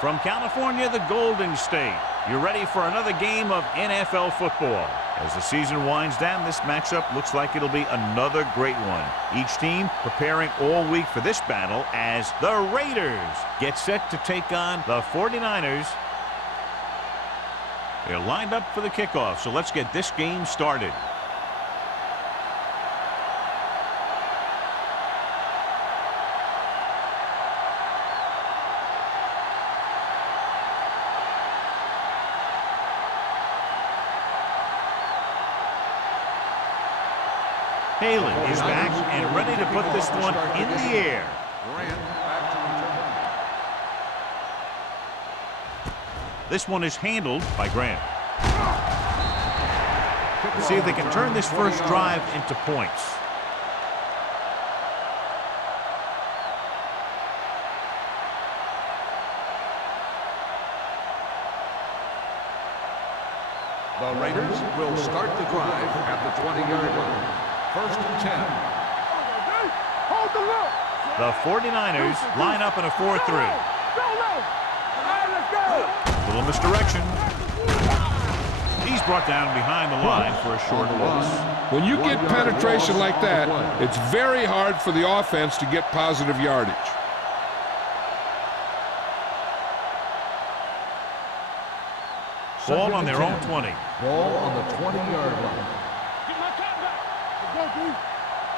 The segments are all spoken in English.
From California, the Golden State. You're ready for another game of NFL football. As the season winds down, this matchup looks like it'll be another great one. Each team preparing all week for this battle as the Raiders get set to take on the 49ers. They're lined up for the kickoff, so let's get this game started. Haley is back and ready to put this one in the air. This one is handled by Grant. Let's see if they can turn this first drive into points. The Raiders will start the drive at the 20-yard line. First and 10. Hold the look. The 49ers line up in a 4-3. Go, go. All right, let's go. Little misdirection. He's brought down behind the line for a short loss. When you get penetration like that, it's very hard for the offense to get positive yardage. Ball on their own 20. Ball on the 20-yard line. Get my top back. Go, D.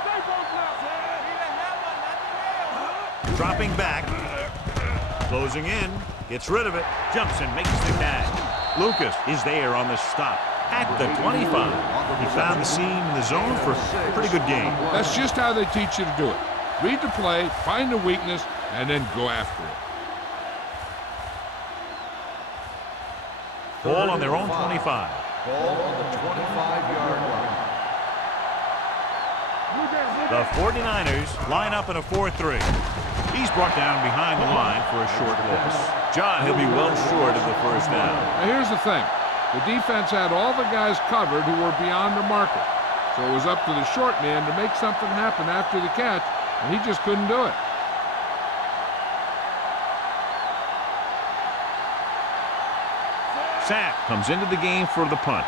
Stay both now. Dropping back. Closing in. Gets rid of it. Jumps and makes the catch. Lucas is there on the stop at the 25. He found the seam in the zone for a pretty good game. That's just how they teach you to do it. Read the play, find the weakness, and then go after it. Ball on their own 25. Ball on the 25-yard line. The 49ers line up in a 4-3. He's brought down behind the line for a short loss. John, he'll be well short of the first down. Now here's the thing. The defense had all the guys covered who were beyond the marker. So it was up to the short man to make something happen after the catch, and he just couldn't do it. Sapp comes into the game for the punt.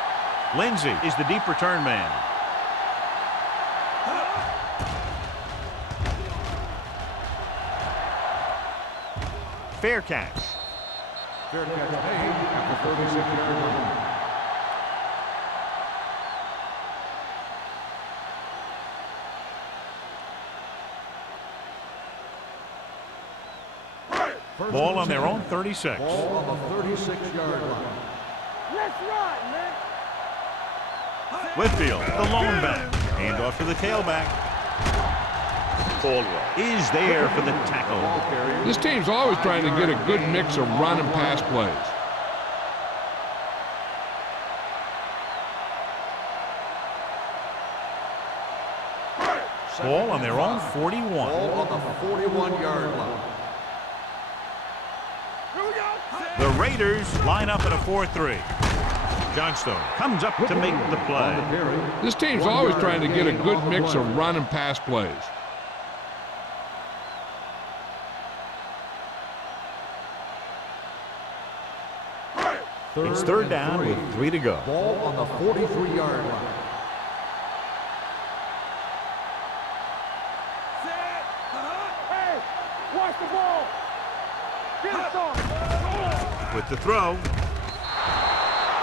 Lindsey is the deep return man. Fair catch. Fair catch made at the 36-yard line. Ball on their own 36. Ball on the 36-yard line. Let's run, man. Whitfield, the lone back. Hand off to the tailback. Caldwell is there for the tackle. This team's always trying to get a good mix of run and pass plays. Ball on their own 41. Ball on the 41-yard line. The Raiders line up in a 4-3. Johnstone comes up to make the play. This team's always trying to get a good mix of run and pass plays. It's third down with 3 to go. Ball on the 43-yard line. Hey, watch the ball. Get it on. With the throw.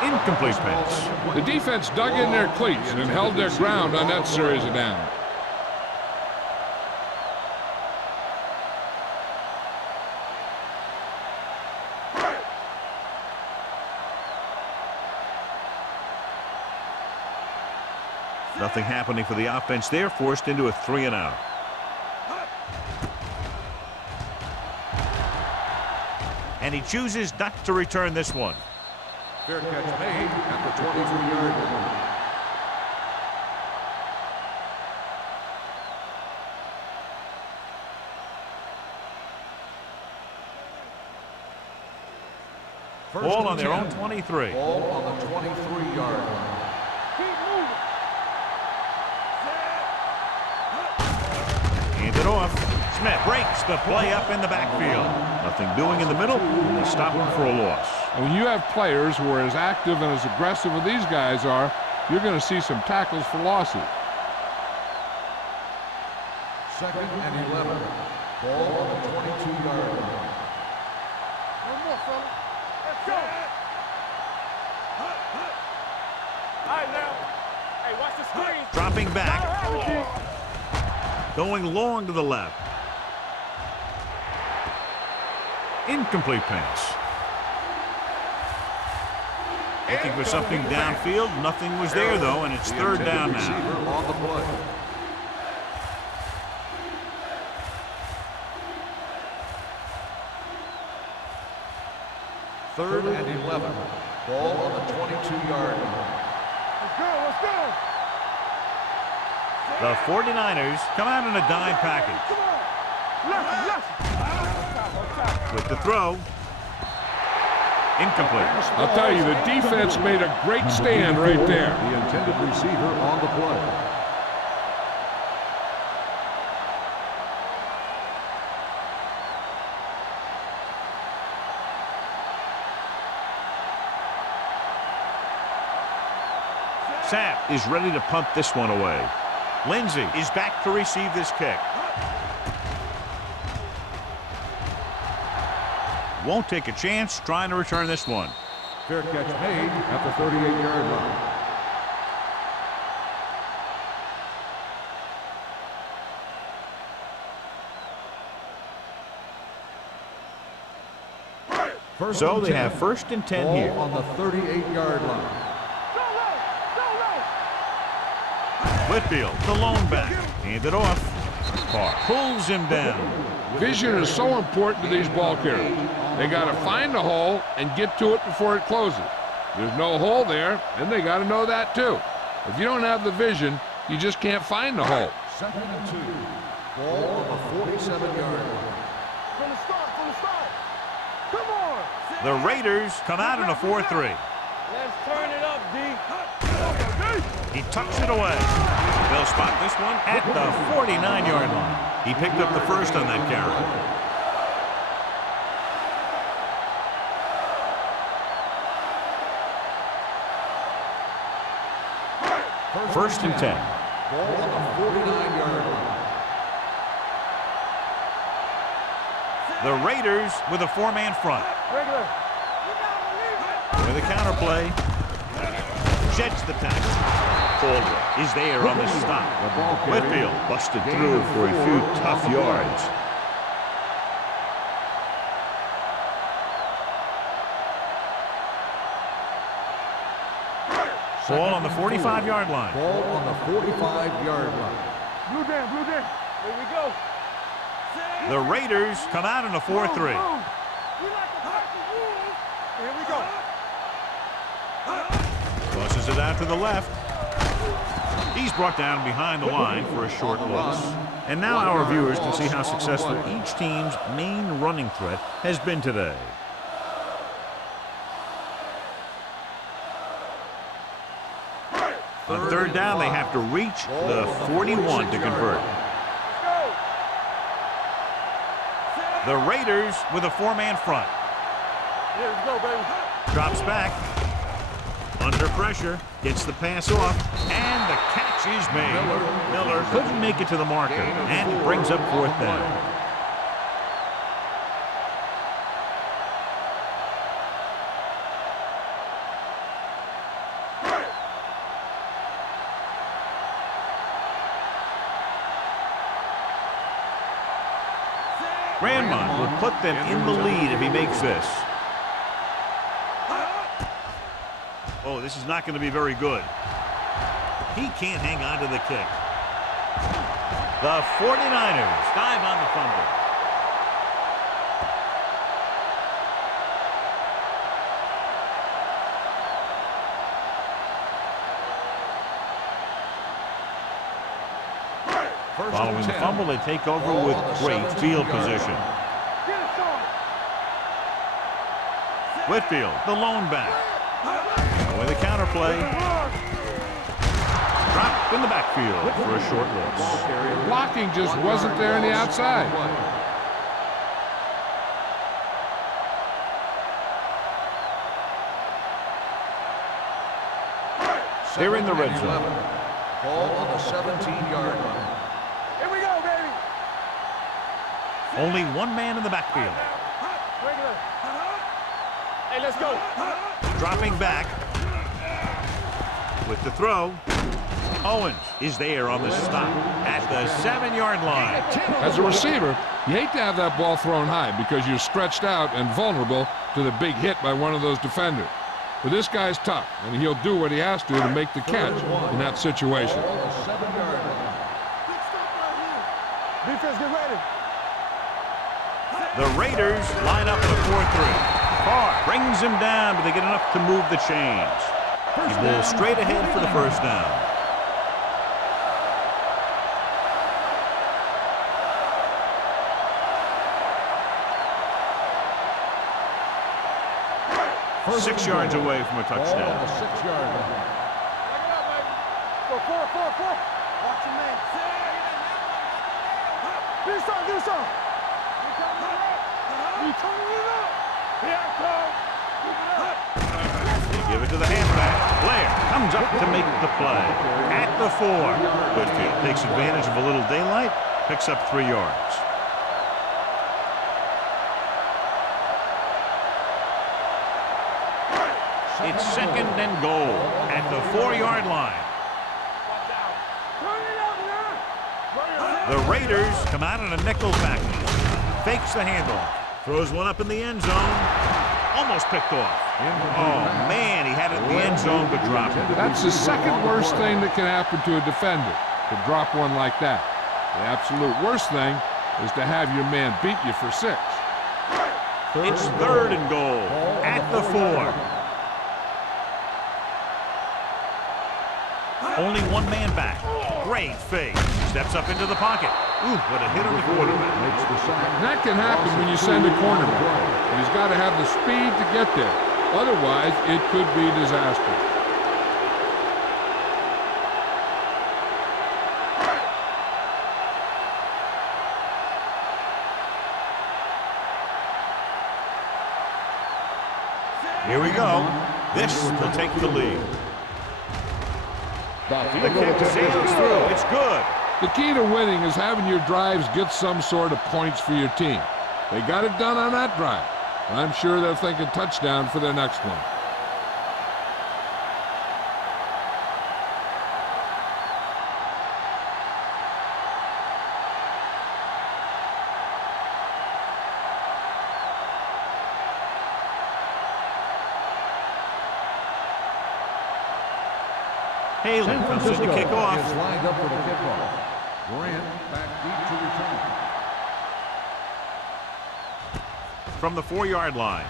Incomplete pass. The defense dug in their cleats and held their ground on that series of downs. Nothing happening for the offense there, forced into a 3-and-out. And he chooses not to return this one. Fair catch made at the 23-yard line. Ball on their own 23. Ball on the 23-yard line. Keep moving. Hand it off. Smith breaks the play up in the backfield. Nothing doing in the middle, and they stop him for a loss. And when you have players who are as active and as aggressive as these guys are, you're going to see some tackles for losses. 2nd and 11. Ball on the 22-yard line. One more, fella. Let's go. All right, now. Hey, watch the screen. Dropping back. Going long to the left. Incomplete pass. Looking for something downfield. Nothing was there, though, and it's 3rd down now. On the play. Third and 11. Ball on the 22-yard line. Let's go, let's go. The 49ers come out in a dime package. Come on. Left. With the throw. Incomplete. I'll tell you, the defense made a great stand right there. The intended receiver on the play. Sapp is ready to punt this one away. Lindsey is back to receive this kick. Won't take a chance trying to return this one. Fair catch made at the 38-yard line. So they have 1st and 10 here. On the 38-yard line. Whitfield, the lone back. Hand it off. Carr pulls him down. Vision is so important to these ball carriers. They got to find a hole and get to it before it closes. There's no hole there, and they got to know that too. If you don't have the vision, you just can't find the hole. 2nd and 2. Ball on the 47-yard line. From the start. Come on. The Raiders come out in a 4-3. Let's turn it up, D. He tucks it away. They'll spot this one at the 49-yard line. He picked up the first on that carry. 1st and 10. Ball on the 49-yard line. The Raiders with a 4-man front. Regular. With a counter play. Sheds the tackle. Caldwell is there on the stop. Whitfield busted through for a few tough yards. Ball on the 45-yard line. Ball on the 45-yard line. Blue down. Here we go. The Raiders come out in a 4-3. We like to break the rules. Here we go. Tosses it out to the left. He's brought down behind the line for a short loss. And now our viewers can see how successful each team's main running threat has been today. On 3rd down, they have to reach the 41 to convert. The Raiders with a 4-man front. Here we go, baby. Drops back. Under pressure. Gets the pass off. And the catch is made. Miller couldn't make it to the marker. And it brings up 4th down. Grandmont will put them in the lead if he makes this. Oh, this is not going to be very good. He can't hang on to the kick. The 49ers dive on the fumble. Following the fumble, they take over with great field position. Whitfield, the lone back. With a counter play. Dropped in the backfield for a short loss. Blocking just wasn't there on the outside. They're in the red zone. Ball on the 17-yard line. Here we go, baby. Only one man in the backfield. Regular. Hey, let's go. Dropping back. With the throw. Owens is there on the stop at the 7-yard line. As a receiver, you hate to have that ball thrown high because you're stretched out and vulnerable to the big hit by one of those defenders. But this guy's tough, and he'll do what he has to make the catch in that situation. Defense, get ready. The Raiders line up in a 4-3. Carr brings him down, but they get enough to move the chains. He bowls straight ahead for the first down. First 6 yards away from a touchdown. Ball on the 6-yard line. Four. Watch your man. Do some. You turn it up. Here I come. They give it to the halfback. Blair comes up to make the play. At the 4. Whitfield takes advantage of a little daylight, picks up 3 yards. It's 2nd and goal at the 4-yard line. The Raiders come out in a nickel package. Fakes the handoff. Throws one up in the end zone. Almost picked off. Oh, man, he had it in the end zone but dropped it. That's the second worst thing that can happen to a defender, to drop one like that. The absolute worst thing is to have your man beat you for 6. It's 3rd and goal at the 4. Only one man back. Great fake. Steps up into the pocket. Ooh, what a hit on the quarterback. That can happen when you send a cornerback. He's got to have the speed to get there. Otherwise, it could be disaster. Here we go. This will take the lead. The kick sails through. It's good. The key to winning is having your drives get some sort of points for your team. They got it done on that drive. I'm sure they'll think a touchdown for their next one. Halen comes in to kick off. Is lined up for the kickoff. Grant back deep to return. From the 4-yard line.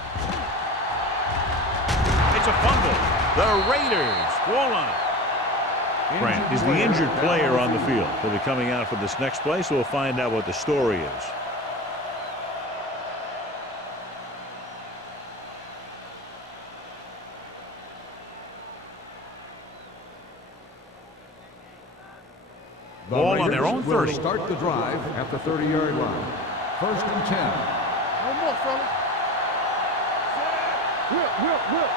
It's a fumble. The Raiders fall on it. Grant is the injured player on the field. He'll be coming out for this next play, so we'll find out what the story is. Ball on their own 30. Start the drive at the 30-yard line. 1st and 10. No more, fellas. Whip.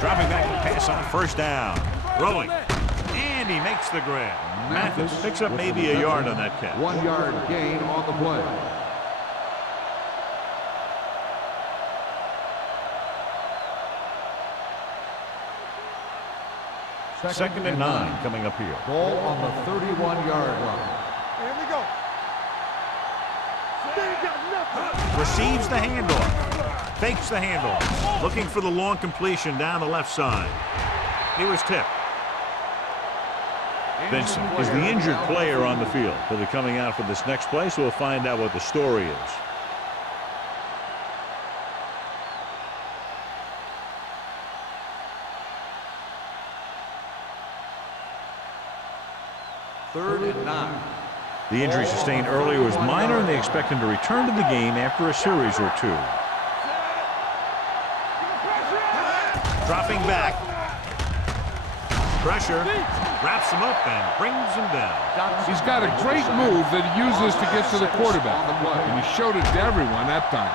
Dropping back to pass on 1st down. Throwing. And he makes the grab. Mathis picks up maybe a yard on that catch. 1-yard gain on the play. Second and 9 coming up here. Ball on the 31-yard line. Here we go. They ain't got nothing. Receives the handoff. Fakes the handoff. Looking for the long completion down the left side. He was tipped. Vincent is the injured player on the field. He'll be coming out for this next play, so we'll find out what the story is. Third and 9. The injury sustained earlier was minor, and they expect him to return to the game after a series or 2. Dropping back. Pressure, wraps him up and brings him down. He's got a great move that he uses to get to the quarterback, and he showed it to everyone that time.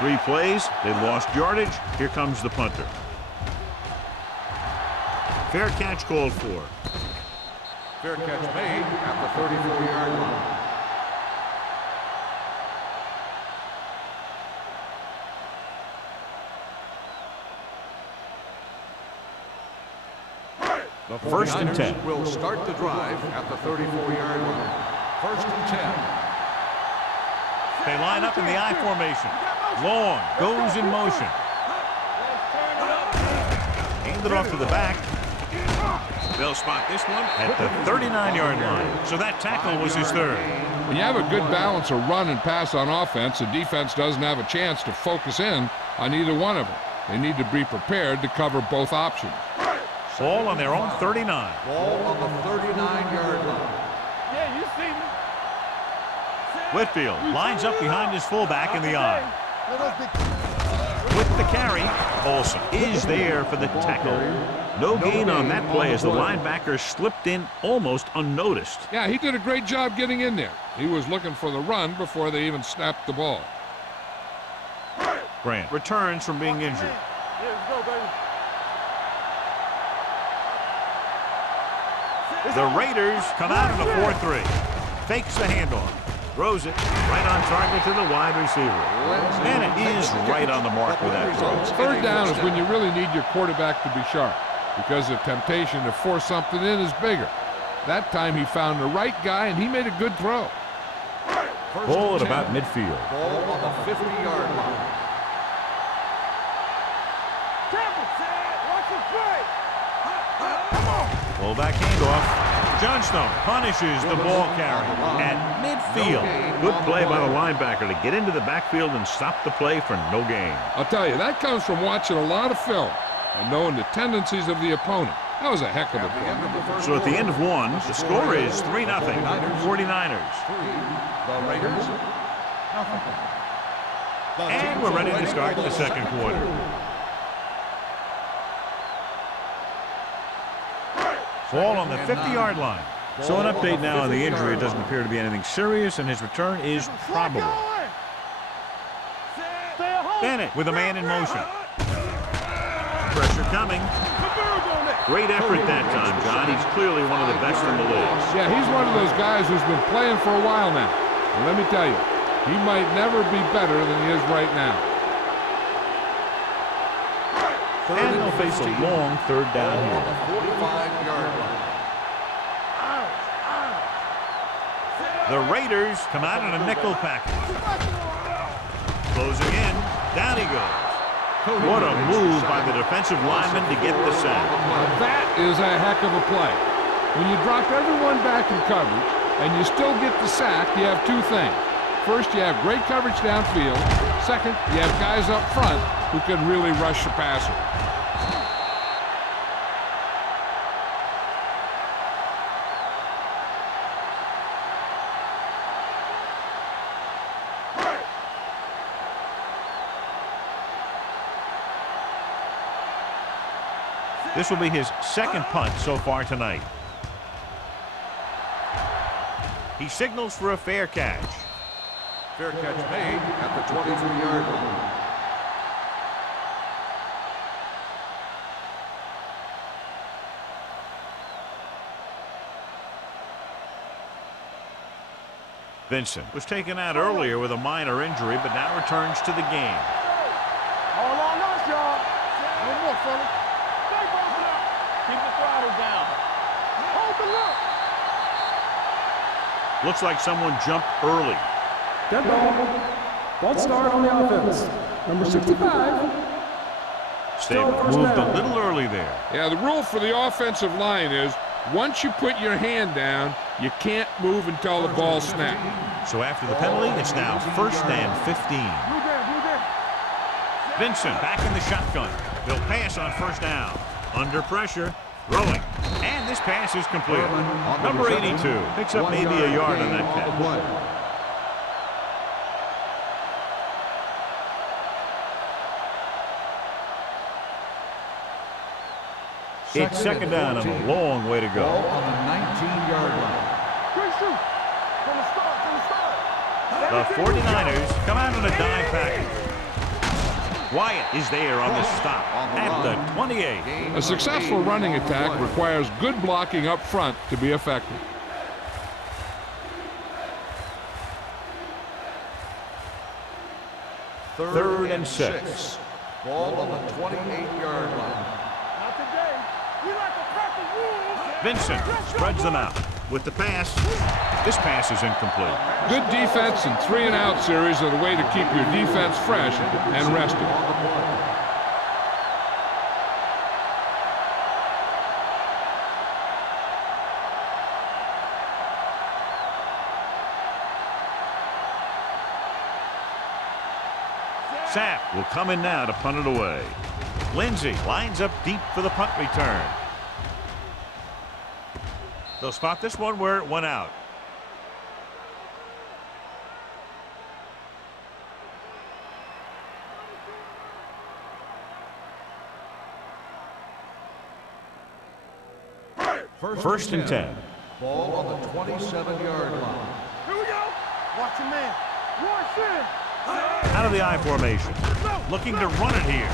Three plays, they lost yardage. Here comes the punter. Fair catch called for. Fair catch made at the 34-yard line. The First and 10. Will start the drive at the 34-yard line. First and 10. They line up in the I formation. Long goes in motion. Handed off to the back. They'll spot this one at the 39-yard line. So that tackle was his third. When you have a good balance of run and pass on offense, the defense doesn't have a chance to focus in on either one of them. They need to be prepared to cover both options. Ball on their own 39. Ball on the 39-yard line. Yeah, you see me. Whitfield lines up behind his fullback in the I. With the carry, Olsen is there for the tackle. No gain on that play as the linebacker slipped in almost unnoticed. Yeah, he did a great job getting in there. He was looking for the run before they even snapped the ball. Grant returns from being injured. Yeah, let's go, baby. The Raiders come out in a 4-3. Fakes the handoff. Throws it right on target to the wide receiver. And it is right on the mark with that throw. Third down is when you really need your quarterback to be sharp because the temptation to force something in is bigger. That time he found the right guy and he made a good throw. Ball at about midfield. Ball on the 50-yard line. Watch it play. Come on. Fullback handoff. Johnstone punishes the ball carry at midfield. Good play by the linebacker to get into the backfield and stop the play for no gain. I'll tell you, that comes from watching a lot of film and knowing the tendencies of the opponent. That was a heck of a play. So at the end of one, the score is 3-0, 49ers. The Raiders, nothing. And we're ready to start the second quarter. Ball on the 50-yard line. So an update now on the injury. It doesn't appear to be anything serious, and his return is probable. Bennett with a man in motion. Pressure coming. Great effort that time, John. He's clearly one of the best in the league. Yeah, he's one of those guys who's been playing for a while now. And let me tell you, he might never be better than he is right now. And they'll face a long third down here. 45-yard line. The Raiders come out in a nickel package. Closing in. Down he goes. What a move by the defensive lineman to get the sack. That is a heck of a play. When you drop everyone back in coverage and you still get the sack, you have two things. First, you have great coverage downfield. Second, you have guys up front who can really rush the passer. This will be his second punt so far tonight. He signals for a fair catch. Fair catch made at the 23-yard line. Vincent was taken out earlier with a minor injury, but now returns to the game. All on us, y'all. No more, fella. Keep the throttle down. Hold the look. Looks like someone jumped early. Dead ball. False start on the offense. Number 65. Stabler moved a little early there. Yeah, the rule for the offensive line is Once you put your hand down, you can't move until the ball snaps. So after the penalty, it's now 1st and 15. Vincent back in the shotgun. He'll pass on 1st down. Under pressure, throwing. And this pass is complete. Number 82 picks up maybe a yard on that catch. It's 2nd down and a long way to go. Ball on the 19-yard line. The 49ers come out on a dime package. Wyatt is there on the stop at the 28. A successful running attack requires good blocking up front to be effective. Third and 6. Ball on the 28-yard line. Vincent spreads them out with the pass. This pass is incomplete. Good defense and 3-and-out series are the way to keep your defense fresh and rested. Sapp will come in now to punt it away. Lindsey lines up deep for the punt return. They'll spot this one where it went out. First and 10. Ball on the 27-yard line. Here we go. Watch your man. Watch him. Out of the I formation. Looking to run it here.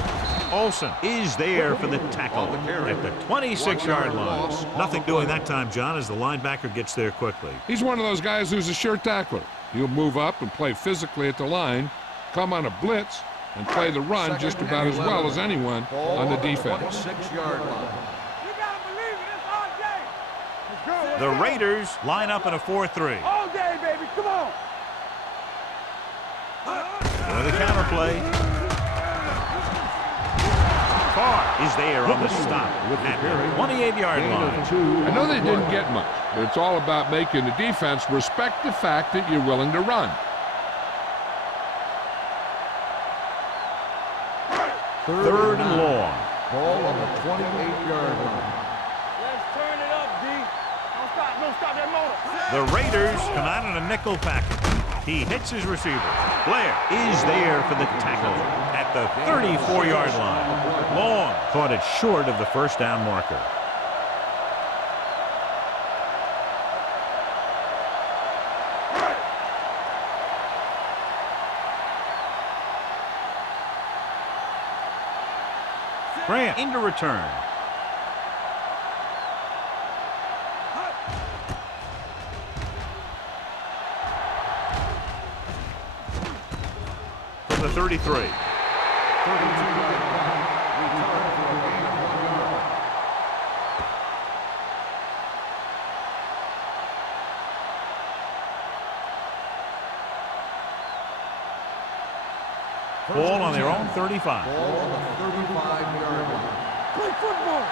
Olsen is there for the tackle at the 26-yard line. Nothing doing that time, John, as the linebacker gets there quickly. He's one of those guys who's a sure tackler. He'll move up and play physically at the line, come on a blitz, and play the run just about as well as anyone on the defense. 26-yard line. You gotta believe it. It's all day. Let's go. The Raiders line up in a 4-3. All day, baby. Come on. With a counter play. Carr is there on the stop at the 28-yard line. I know they didn't get much, but it's all about making the defense respect the fact that you're willing to run. Third and long. Ball on the 28-yard line. Let's turn it up, D. Don't stop that motor. The Raiders come out in a nickel package. He hits his receiver. Blair is there for the tackle at the 34-yard line. Long caught it short of the 1st down marker. Grant into return. From the 33. Ball on their own 35. Ball on the 35-yard line. Play football.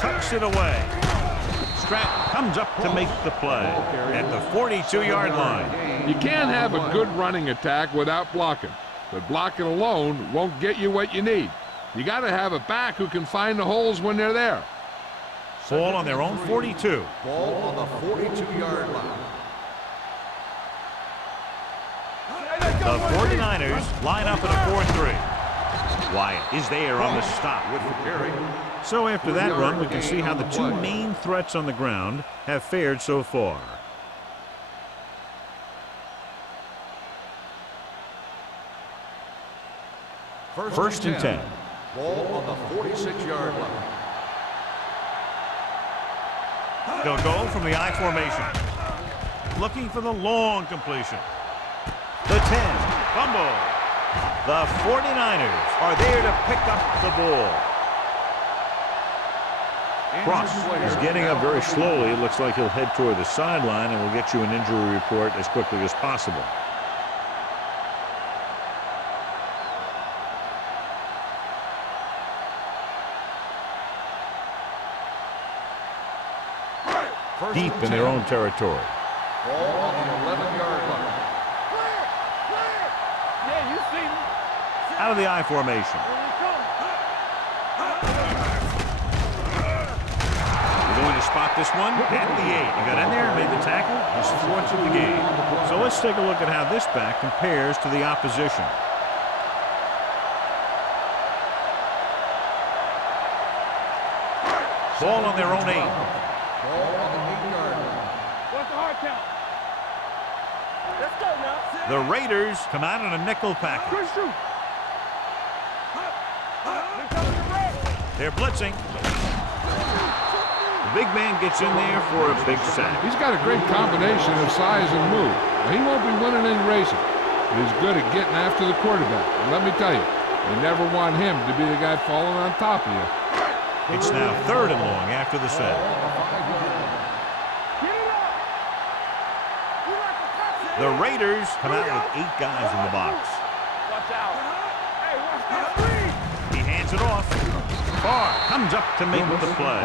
Tucks it away. Stratton comes up to make the play at the 42-yard line. You can't have a good running attack without blocking, but blocking alone won't get you what you need. You got to have a back who can find the holes when they're there. Ball on their own 42. Ball on the 42-yard line. The 49ers line up in a 4-3. Wyatt is there on the stop with the carry. So after that run, we can see how the two main threats on the ground have fared so far. First and 10. Ball on the 46-yard line. They'll go from the I formation. Looking for the long completion. The 10. Fumble. The 49ers are there to pick up the ball. Cross is getting up very slowly. It looks like he'll head toward the sideline, and we'll get you an injury report as quickly as possible. deep in their own territory. Ball on the 11-yard line. Yeah, you see me. Out of the I formation. We're going to spot this one at the 8. He got in there, made the tackle. His 4th of the game. So let's take a look at how this back compares to the opposition. Ball on their own 8. Ball on the 8-yard line. What's the hard count? Let's go now. The Raiders come out in a nickel package. Good shoot. They're blitzing. The big man gets in there for a big sack. He's got a great combination of size and move. Now, he won't be winning any races, but he's good at getting after the quarterback. And let me tell you, you never want him to be the guy falling on top of you. It's now 3rd and long after the set. The Raiders come out with 8 guys in the box. Watch out. Hey, watch this. He hands it off. Carr comes up to make the play.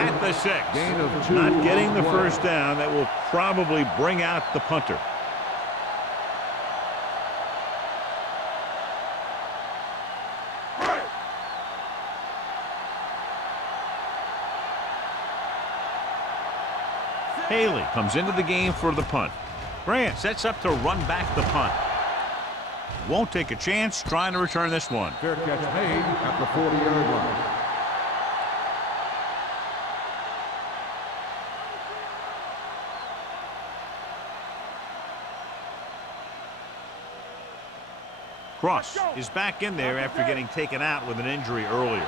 At the 6. Gain of 2 Not getting on the the play. first down. That will probably bring out the punter. Haley comes into the game for the punt. Grant sets up to run back the punt. Won't take a chance trying to return this one. Fair catch made at the 40-yard line. Cross is back in there after getting taken out with an injury earlier.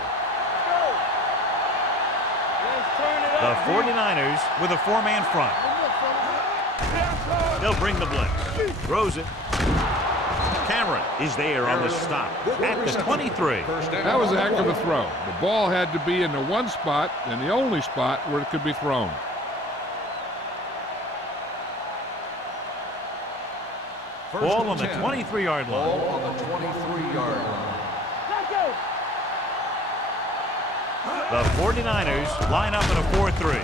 The 49ers with a 4-man front. They'll bring the blitz. Throws it. Cameron is there on the stop at the 23. That was a heck of a throw. The ball had to be in the one spot and the only spot where it could be thrown. Ball on the 23-yard line. Ball on the 23-yard line. The 49ers line up in a 4-3.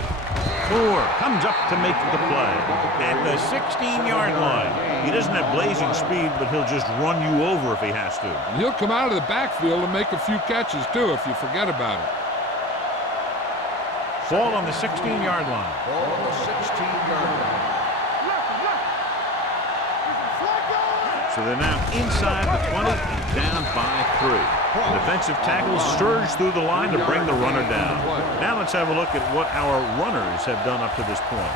Moore comes up to make the play at the 16-yard line. He doesn't have blazing speed, but he'll just run you over if he has to. And he'll come out of the backfield and make a few catches, too, if you forget about it. Ball on the 16-yard line. Ball on the 16-yard line. So they're now inside the 20 and down by 3. The defensive tackles surge through the line to bring the runner down. Now let's have a look at what our runners have done up to this point.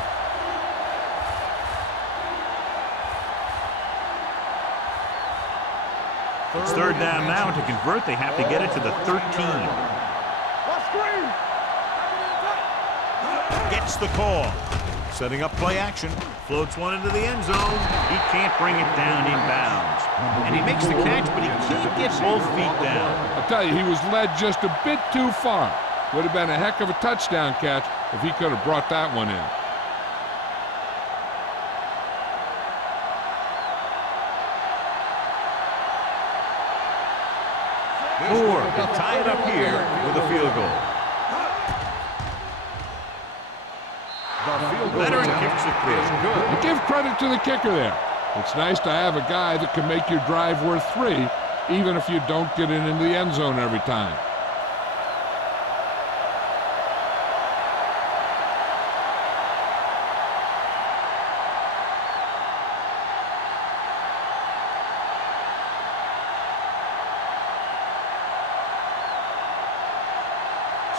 It's 3rd down now. To convert, they have to get it to the 13. Gets the call. Setting up play action. Floats one into the end zone. He can't bring it down inbounds. And he makes the catch, but he can't get both feet down. I'll tell you, he was led just a bit too far. Would have been a heck of a touchdown catch if he could have brought that one in. Moore can tie it up here with a field goal. Veteran kicks it through. You give credit to the kicker there. It's nice to have a guy that can make your drive worth 3, even if you don't get it into the end zone every time.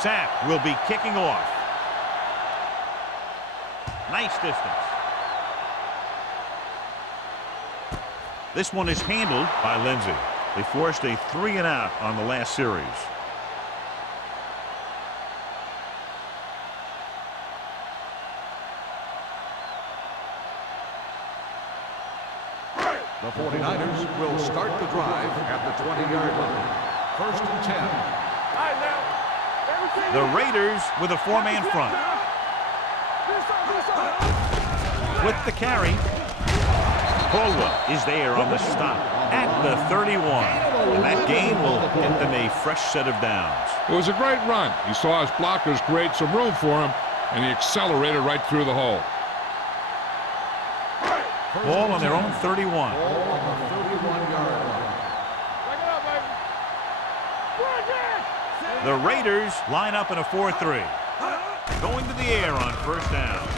Sapp will be kicking off. Nice distance. This one is handled by Lindsey. They forced a 3-and-out on the last series. The 49ers will start the drive at the 20-yard line. 1st and 10. All right, now. The Raiders with a 4-man front. With the carry, Caldwell is there on the stop at the 31. And that game will get them a fresh set of downs. It was a great run. He saw his blockers create some room for him, and he accelerated right through the hole. Ball on their own 31. Ball on the 31-yard line. Back it up, baby. The Raiders line up in a 4-3. Going to the air on first down.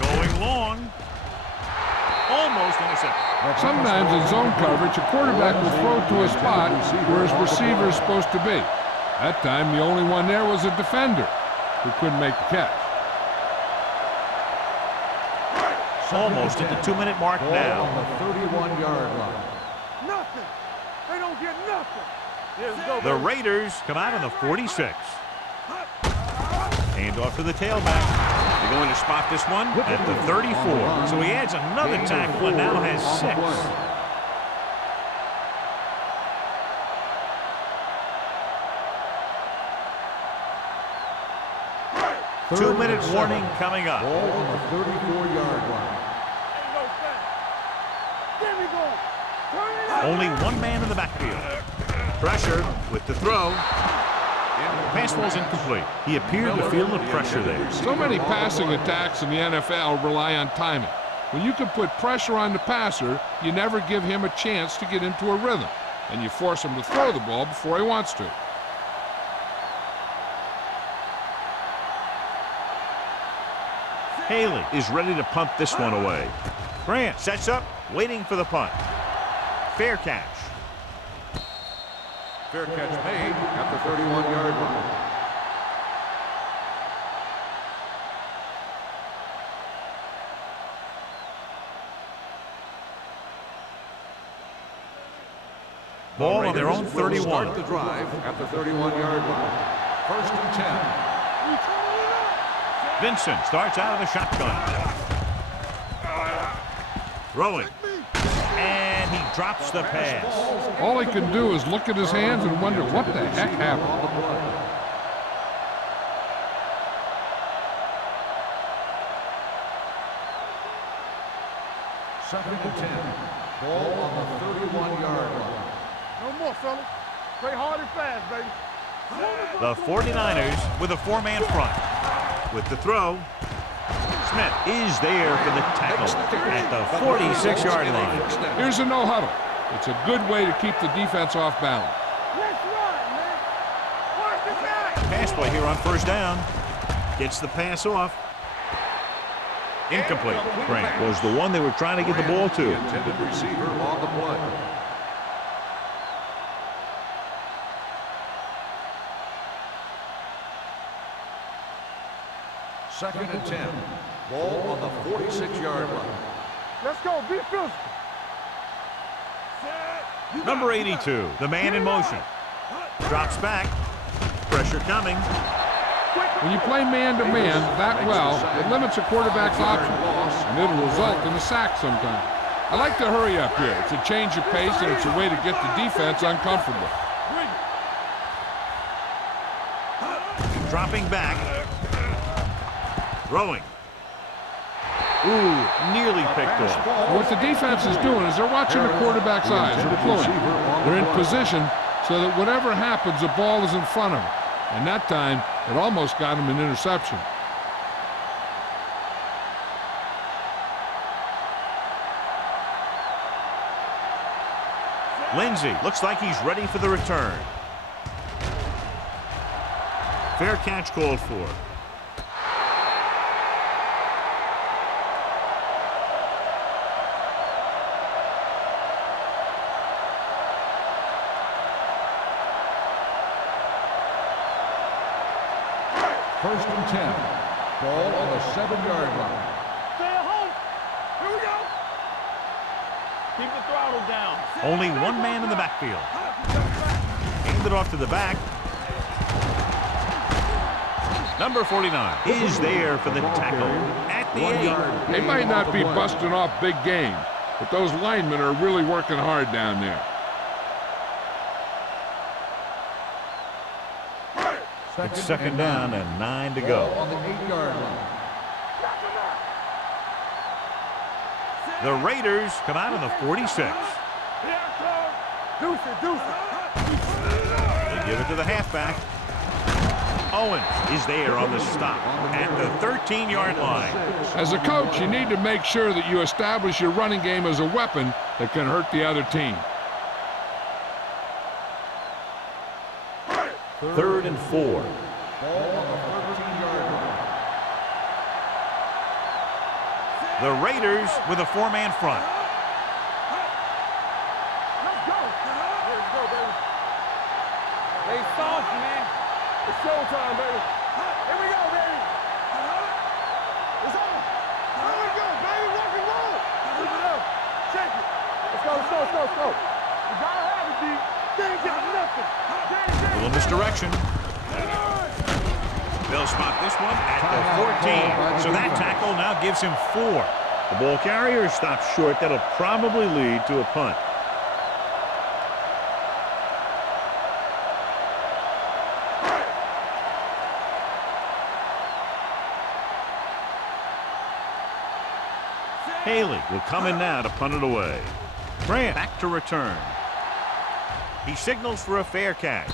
Going long. Almost intercepted. Sometimes in zone coverage, a quarterback will throw to a spot where his receiver is supposed to be. That time, the only one there was a defender who couldn't make the catch. Almost at the 2-minute mark Ball now. on the 31-yard line. Nothing. They don't get nothing. Let's go, The baby. Raiders come out on the 46. Hand off to the tailback. They're going to spot this one at the 34. So he adds another tackle and now has 6. 2-minute warning coming up. Ball on the 34-yard line. Ain't no sense. There we go. Turn it up. Only one man in the backfield. Pressure with the throw. Pass ball's incomplete. He appeared to feel the pressure there. So many passing attacks in the NFL rely on timing. When you can put pressure on the passer, you never give him a chance to get into a rhythm, and you force him to throw the ball before he wants to. Haley is ready to punt this one away. Grant sets up, waiting for the punt. Fair catch. Fair catch made at the 31-yard line. Ball on their own Raiders will 31. Start the drive at the 31-yard line. First and 10. Vincent starts out of the shotgun. Throwing. And he drops the pass. All he can do is look at his hands and wonder what the heck happened. On the play. Second and 10. Ball on the 31-yard line. No more, fellas. Play hard and fast, baby. The 49ers with a 4-man front. With the throw. Smith is there for the tackle at the 46-yard line. Here's a no-huddle. It's a good way to keep the defense off balance. Let's run, man. Watch the back. Pass play here on first down. Gets the pass off. Incomplete. Grant was the one they were trying to get the ball to. The intended receiver on the play. Second and 10. Ball on the 46-yard line. Let's go. Be physical. Number 82, the man in motion. Drops back. Pressure coming. When you play man-to-man that well, it limits a quarterback's options, and it'll result in a sack sometimes. I like to hurry up here. It's a change of pace, and it's a way to get the defense uncomfortable. Dropping back. Throwing. Ooh, nearly picked off. What the defense is doing is they're watching the quarterback's eyes. They're deploying. They're in position so that whatever happens, the ball is in front of them. And that time, it almost got him an interception. Lindsey looks like he's ready for the return. Fair catch called for. First and 10. Ball on the 7-yard line. Stay at home. Here we go. Keep the throttle down. Only one man in the backfield. Handed off to the back. Number 49 is there for the tackle at the 8. They might not be busting off big games, but those linemen are really working hard down there. It's second down and 9 to go. On the 8-yard line. The Raiders come out on the 46. Here I come. Deuce it. They give it to the halfback. Owens is there on the stop at the 13-yard line. As a coach, you need to make sure that you establish your running game as a weapon that can hurt the other team. 3rd and 4. Ball on the 13-yard line. The Raiders with a 4-man front. Let's go. Let's go, baby. They soft, man. It's showtime, baby. Here we go, baby. It's on. Here we go, baby. Rock and roll. Keep it up. Check it. Let's go, let's go, let's go, let's go. You gotta have it, D. They ain't got nothing. A little misdirection. They'll spot this one at the 14. So that tackle now gives him 4. The ball carrier stops short. That'll probably lead to a punt. Haley will come in now to punt it away. Grant back to return. He signals for a fair catch.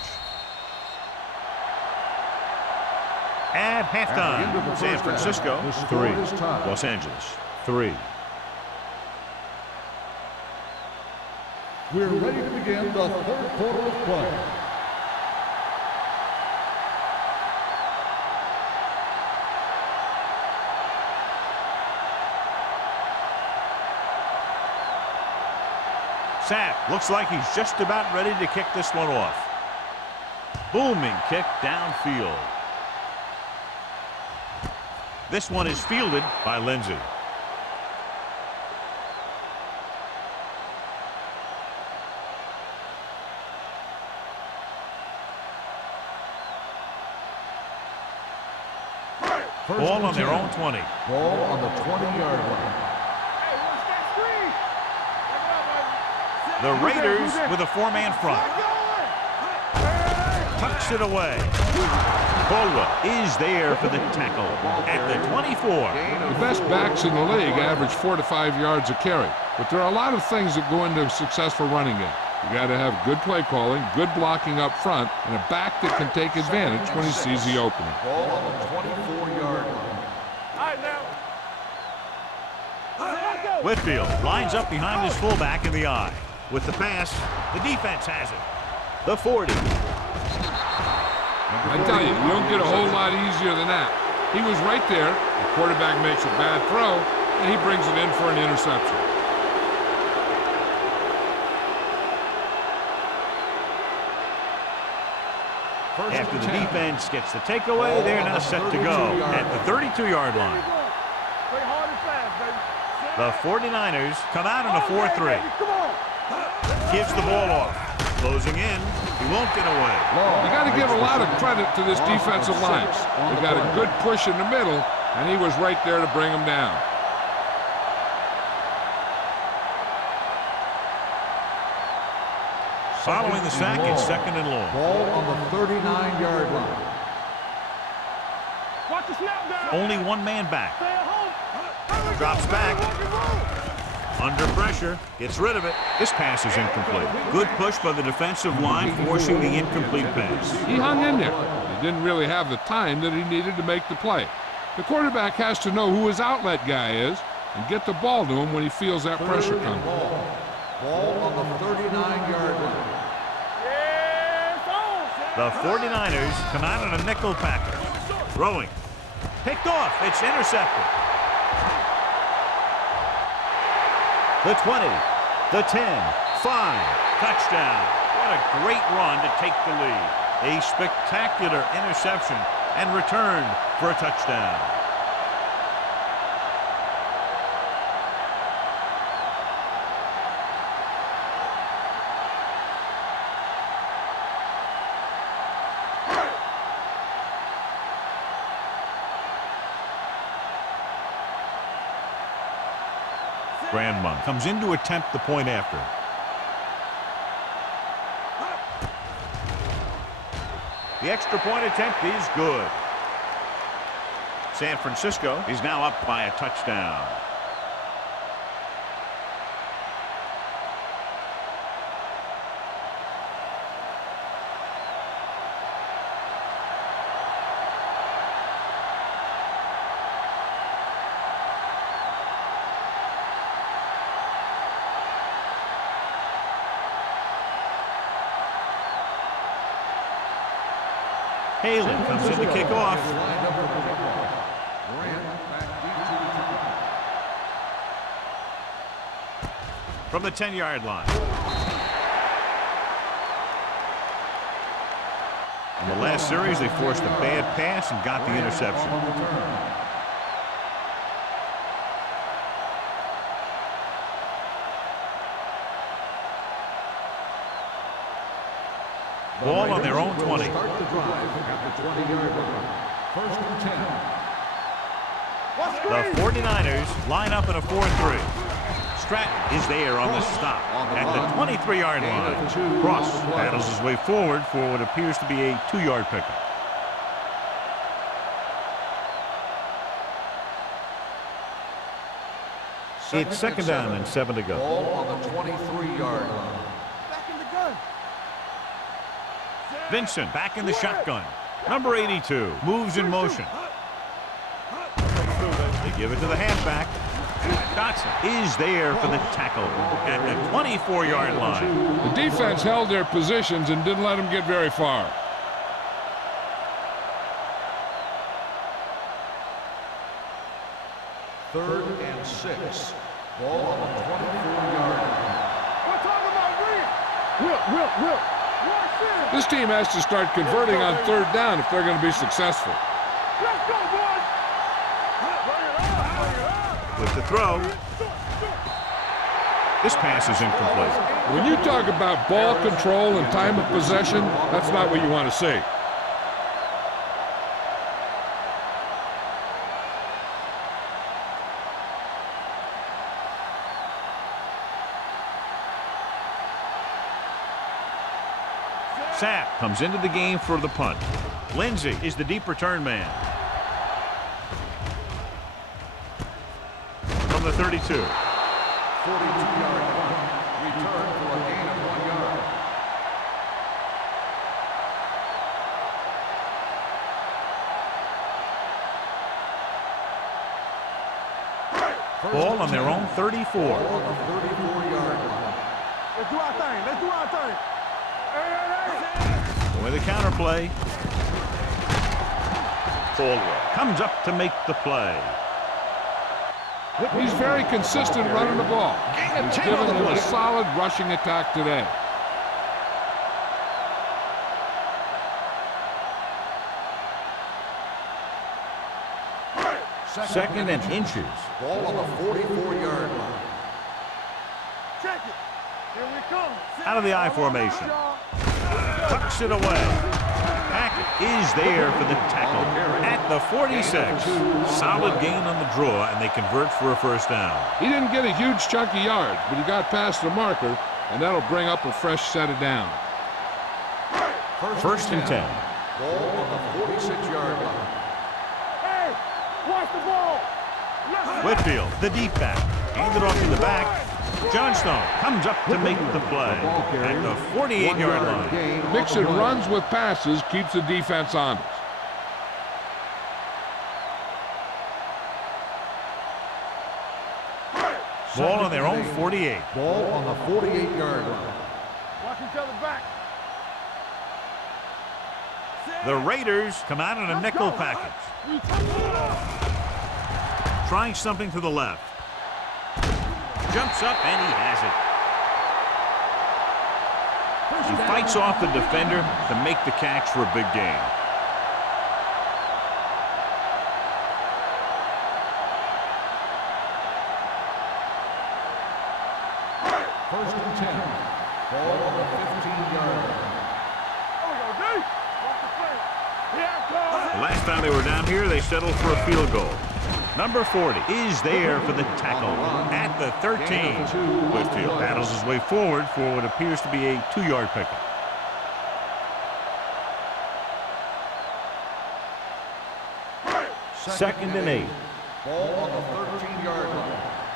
At halftime, San Francisco 3, Los Angeles 3. We're ready to begin the third quarter of play. Sapp looks like he's just about ready to kick this one off. Booming kick downfield. This one is fielded by Lindsey. Ball on their own 20. Ball on the 20-yard line. Hey, watch that screen. The Raiders with a 4-man front. Tucks it away. Caldwell is there for the tackle at the 24. The best backs in the league average 4 to 5 yards a carry, but there are a lot of things that go into a successful running game. You got to have good play calling, good blocking up front, and a back that can take advantage when he sees the opening. Ball on the 24-yard line. All right, now. Whitfield lines up behind his fullback in the eye. With the pass, the defense has it. The 40. I tell you, you don't get a whole lot easier than that. He was right there. The quarterback makes a bad throw, and he brings it in for an interception. After the defense gets the takeaway, they're now set to go at the 32-yard line. Play hard and fast, baby. The 49ers come out in a 4-3. Come on. Gives the ball off. Closing in. He won't get away. You got to give a lot of credit to this defensive line. They got a good push in the middle, and he was right there to bring him down. Following the sack, it's 2nd and long. Ball on the 39-yard line. Watch the snap down. Only one man back. Stay at home. Drops back. Under pressure. Gets rid of it. This pass is incomplete. Good push by the defensive line, forcing the incomplete pass. He hung in there. He didn't really have the time that he needed to make the play. The quarterback has to know who his outlet guy is and get the ball to him when he feels that pressure coming. Ball on the 39-yard line. The 49ers come out in a nickel package. Throwing. Picked off. It's intercepted. The 20. The 10. 5. Touchdown. What a great run to take the lead. A spectacular interception and return for a touchdown. Grandma comes in to attempt the point after. The extra point attempt is good. San Francisco is now up by a touchdown. Halen comes in to kick off. Lined up for the kickoff. Grant back deep to From the 10-yard line. In the last series, they forced a bad pass and got the interception. Ball on their own 20. Start the drive at the 20-yard line. First and 10. The 49ers line up in a 4-3. Stratton is there on the stop at the 23-yard line. Cross battles his way forward for what appears to be a 2-yard pickup. It's second down and 7 to go. Ball on the 23-yard line. Back in the gun. Vincent back in the shotgun. Number 82 moves in motion. They give it to the halfback. Dotson is there for the tackle at the 24-yard line. The defense held their positions and didn't let them get very far. Third and 6. Ball on the 24-yard line. We're talking about Will. Watch this. This team has to start converting on third down if they're going to be successful. Let's go, boys. With the throw. This pass is incomplete. When you talk about ball control and time of possession, that's not what you want to see. Sapp comes into the game for the punt. Lindsey is the deep return man. From the 32. 42-yard punt. Return for a gain of 1 yard. Ball on their own 34. Ball on the 34-yard line. Let's do our thing. With a counterplay. Caldwell comes up to make the play. He's very consistent running the ball. He's given them a solid rushing attack today. Second and inches. Ball on the 44-yard line. Check it. Here we come. Out of the I formation. Tucks it away. Hackett is there for the tackle at the 46. Solid gain on the draw, and they convert for a first down. He didn't get a huge chunk of yards, but he got past the marker, and that'll bring up a fresh set of down. First and 10. Ball on the 46-yard line. Hey, watch the ball. Whitfield, the deep back. Handed off in the back. Johnstone comes up to make the play at the 48-yard line. Mixing runs with passes keeps the defense honest. Ball on their own 48. Ball on the 48-yard line. Watch each other back. The Raiders come out in a nickel package. Trying something to the left. Jumps up and he has it. He fights off the defender to make the catch for a big gain. First and 10. Ball on the 15-yard line. The last time they were down here, they settled for a field goal. Number 40 is there for the tackle at the 13. Whitfield battles his way forward for what appears to be a 2-yard pickup. Second and 8. Ball on the 13-yard line.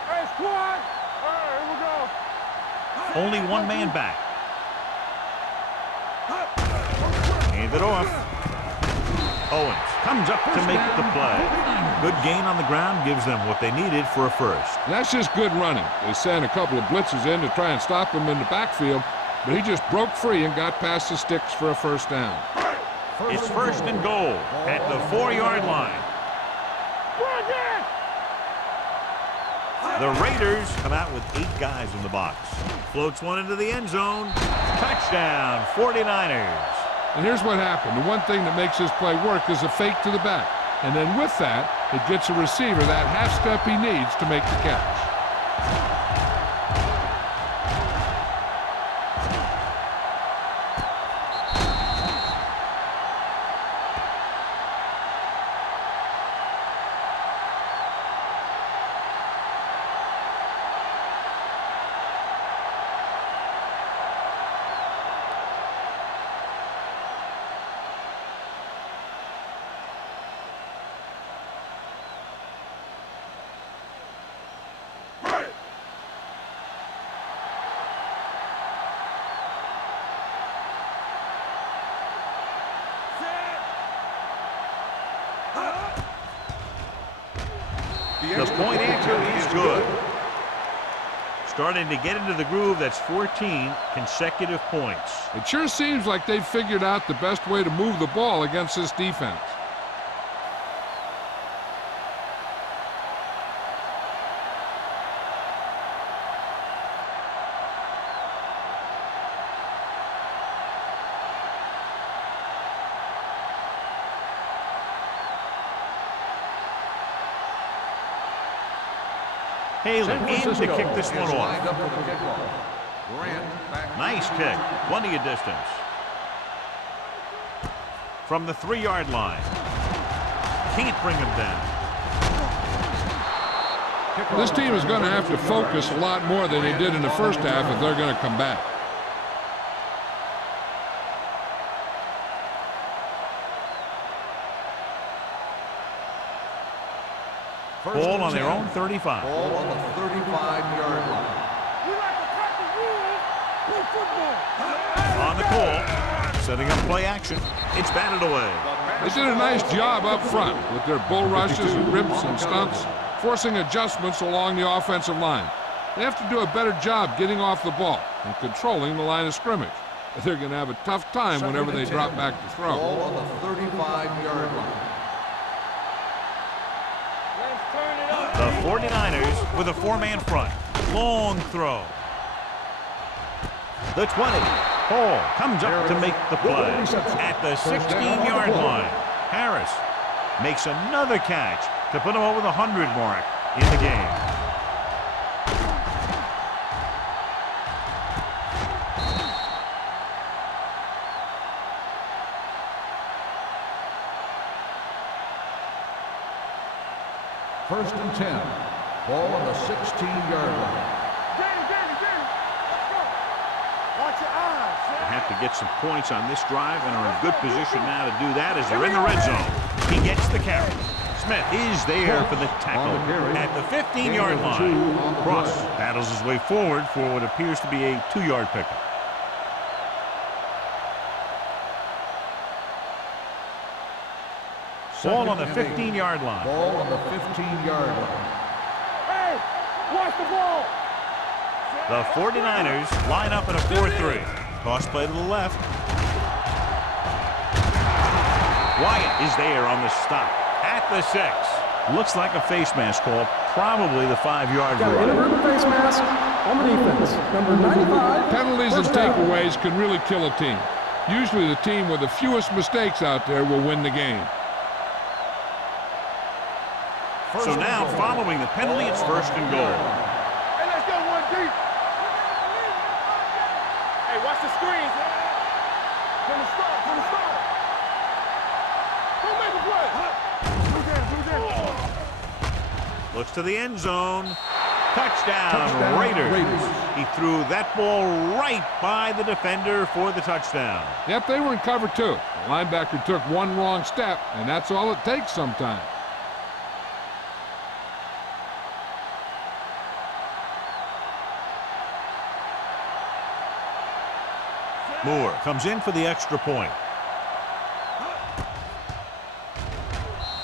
Hey, squad. All right, here we go. Only one man back. Hand it off. Owens comes up to make the play. Good gain on the ground gives them what they needed for a first. That's just good running. They sent a couple of blitzes in to try and stop him in the backfield, but he just broke free and got past the sticks for a first down. It's first and goal at the 4-yard line. The Raiders come out with 8 guys in the box. Floats one into the end zone. Touchdown, 49ers. And here's what happened. The one thing that makes this play work is a fake to the back. And then with that, it gets a receiver that half step he needs to make the catch. The point answer is good. Starting to get into the groove. That's 14 consecutive points. It sure seems like they've figured out the best way to move the ball against this defense. Haley in to kick this one Lined off. up for the kickoff. Grant back. Nice kick. Plenty of distance. From the 3-yard line. Can't bring him down. This team is going to have to focus a lot more than they did in the first half if they're going to come back. Ball on their own 35. Ball on the 35-yard line. On the call. Setting up play action. It's batted away. They did a nice job up front with their bull rushes and rips and stunts, forcing adjustments along the offensive line. They have to do a better job getting off the ball and controlling the line of scrimmage. They're going to have a tough time whenever they drop back to throw. Ball on the 35-yard line. The 49ers with a 4-man front. Long throw. The 20. Hall comes up to make the play at the 16-yard line. Harris makes another catch to put him over the 100 mark in the game. First and 10. Ball on the 16-yard line. They have to get some points on this drive and are in good position now to do that as they're in the red zone. He gets the carry. Smith is there for the tackle at the 15-yard line. Cross battles his way forward for what appears to be a 2-yard pickup. Ball on the 15-yard line. Ball on the 15-yard line. Hey, watch the ball. The 49ers line up in a 4-3. Toss play to the left. Wyatt is there on the stop at the 6. Looks like a face mask call, probably the 5-yard Got an run. inadvertent face mask on the defense. Number 95. Penalties and first down. takeaways can really kill a team. Usually the team with the fewest mistakes out there will win the game. So now, following the penalty, it's first and goal. Hey, let's go one deep. Hey, watch the screens. From the start, from the start. Don't make a play. Looks to the end zone. Touchdown, Raiders. He threw that ball right by the defender for the touchdown. Yep, they were in cover two. The linebacker took one wrong step, and that's all it takes sometimes. Moore comes in for the extra point.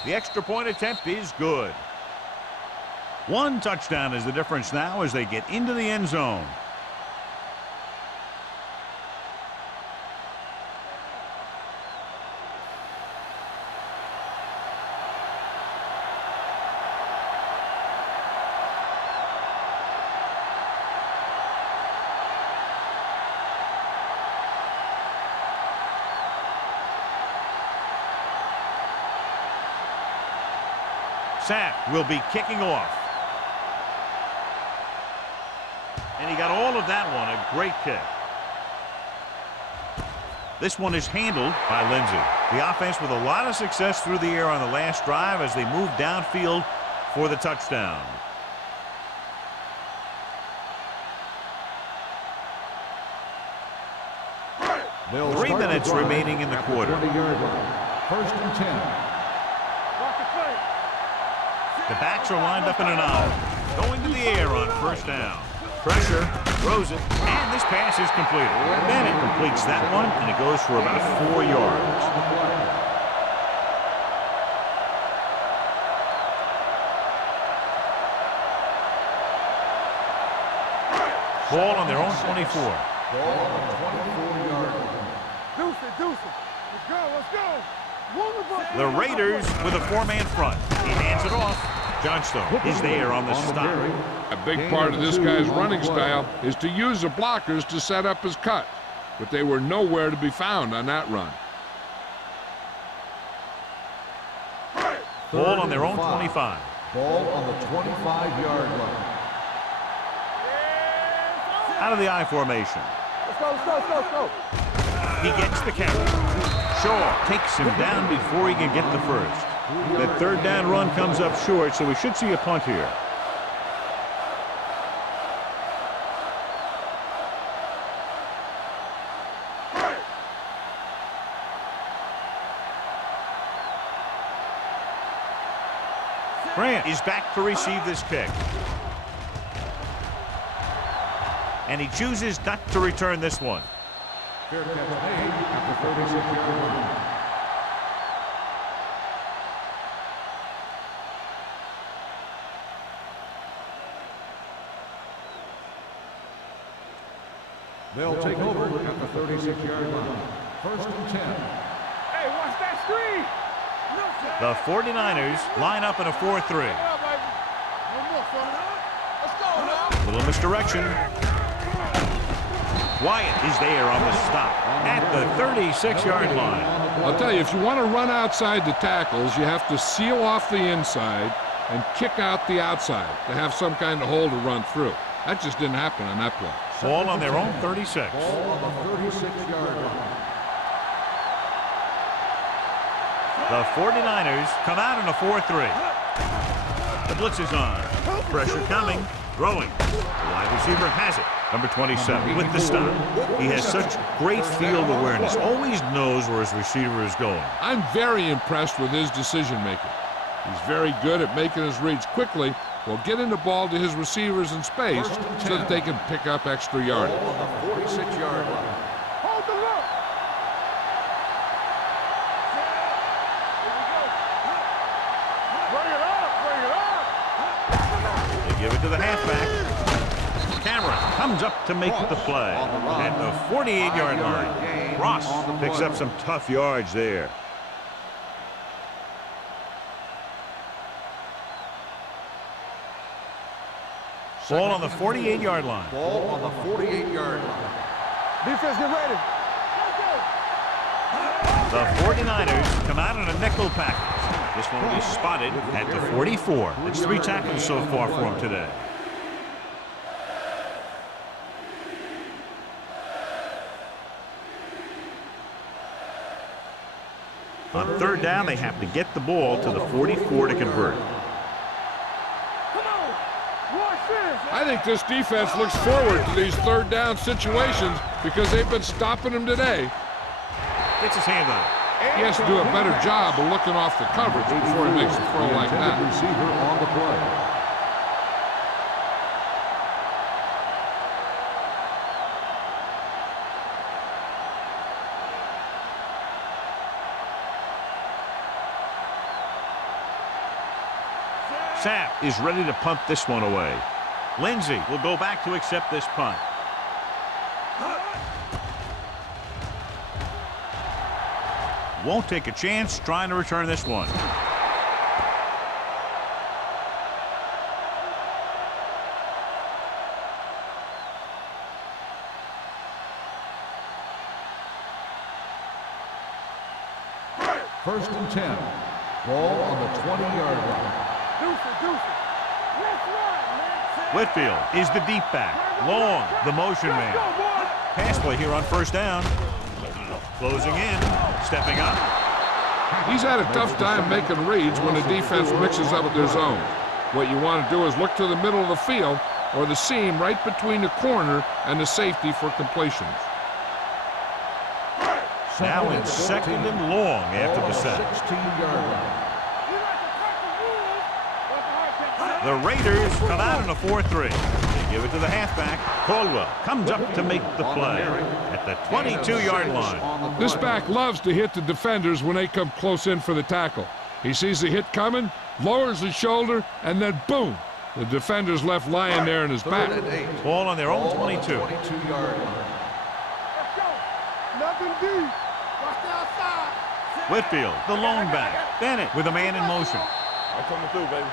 The extra point attempt is good. One touchdown is the difference now as they get into the end zone. Sapp will be kicking off. And he got all of that one. A great kick. This one is handled by Lindsey. The offense with a lot of success through the air on the last drive as they move downfield for the touchdown. They'll 3 start minutes the drive remaining in the at quarter. 20-yard line. First and 10. The backs are lined up in an I. Going to the air on first down. Pressure, throws it, and this pass is completed. Then it completes that one, and it goes for about 4 yards. Ball on their own 24. Ball on the 24-yard line. Deuce it. Let's go. Wonderful. The Raiders with a 4-man front. He hands it off. Johnstone is there on the stop. A big part of this guy's running style is to use the blockers to set up his cut, but they were nowhere to be found on that run. Ball on their own 25. Ball on the 25-yard line. Out of the I formation. Let's go. He gets the carry. Shaw takes him down before he can get the first. The third down run comes up short, so we should see a punt here. Grant is back to receive this kick. And he chooses not to return this one. Fair catch made at the 36-yard line. They'll take over at the 36-yard line. First and 10. Hey, watch that screen. The 49ers line up in a 4-3. Little misdirection. Wyatt is there on the stop at the 36-yard line. I'll tell you, if you want to run outside the tackles, you have to seal off the inside and kick out the outside to have some kind of hole to run through. That just didn't happen on that play. Ball on their own 36. Ball on the 36-yard line. The 49ers come out in a 4-3. The blitz is on. Pressure coming. Throwing. The wide receiver has it. Number 27 with the stop. He has such great field awareness. Always knows where his receiver is going. I'm very impressed with his decision making. He's very good at making his reads quickly while getting the ball to his receivers in space so that they can pick up extra yardage. Ball on the 46-yard line. Hold the look. Bring it up. They give it to the halfback. Cameron comes up to make the play at the 48-yard line. Ross picks up some tough yards there. Ball on the 48-yard line. Ball on the 48-yard line. Defense, get ready. The 49ers come out in a nickel package. This one will be spotted at the 44. It's 3 tackles so far for him today. On third down, they have to get the ball to the 44 to convert. I think this defense looks forward to these third down situations because they've been stopping him today. Gets his hand on it. He has to do a better job of looking off the coverage before he makes a throw like that. Receiver on the play. Sapp is ready to punt this one away. Lindsey will go back to accept this punt. Won't take a chance trying to return this one. First and 10. Ball on the 20-yard line. Whitfield is the deep back. Long, the motion man. Pass play here on first down. Closing in, stepping up. He's had a tough time making reads when the defense mixes up their zone. What you want to do is look to the middle of the field or the seam right between the corner and the safety for completions. Now in second and long after the set. 16-yard line. The Raiders come out in a 4-3. They give it to the halfback. Caldwell comes up to make the play at the 22-yard line. This back loves to hit the defenders when they come close in for the tackle. He sees the hit coming, lowers his shoulder, and then boom, the defender's left lying there in his back. Ball on their own 22. 22-yard line. Nothing deep. Watch the outside. Whitfield, the lone back. Bennett with a man in motion. I'm coming through, baby.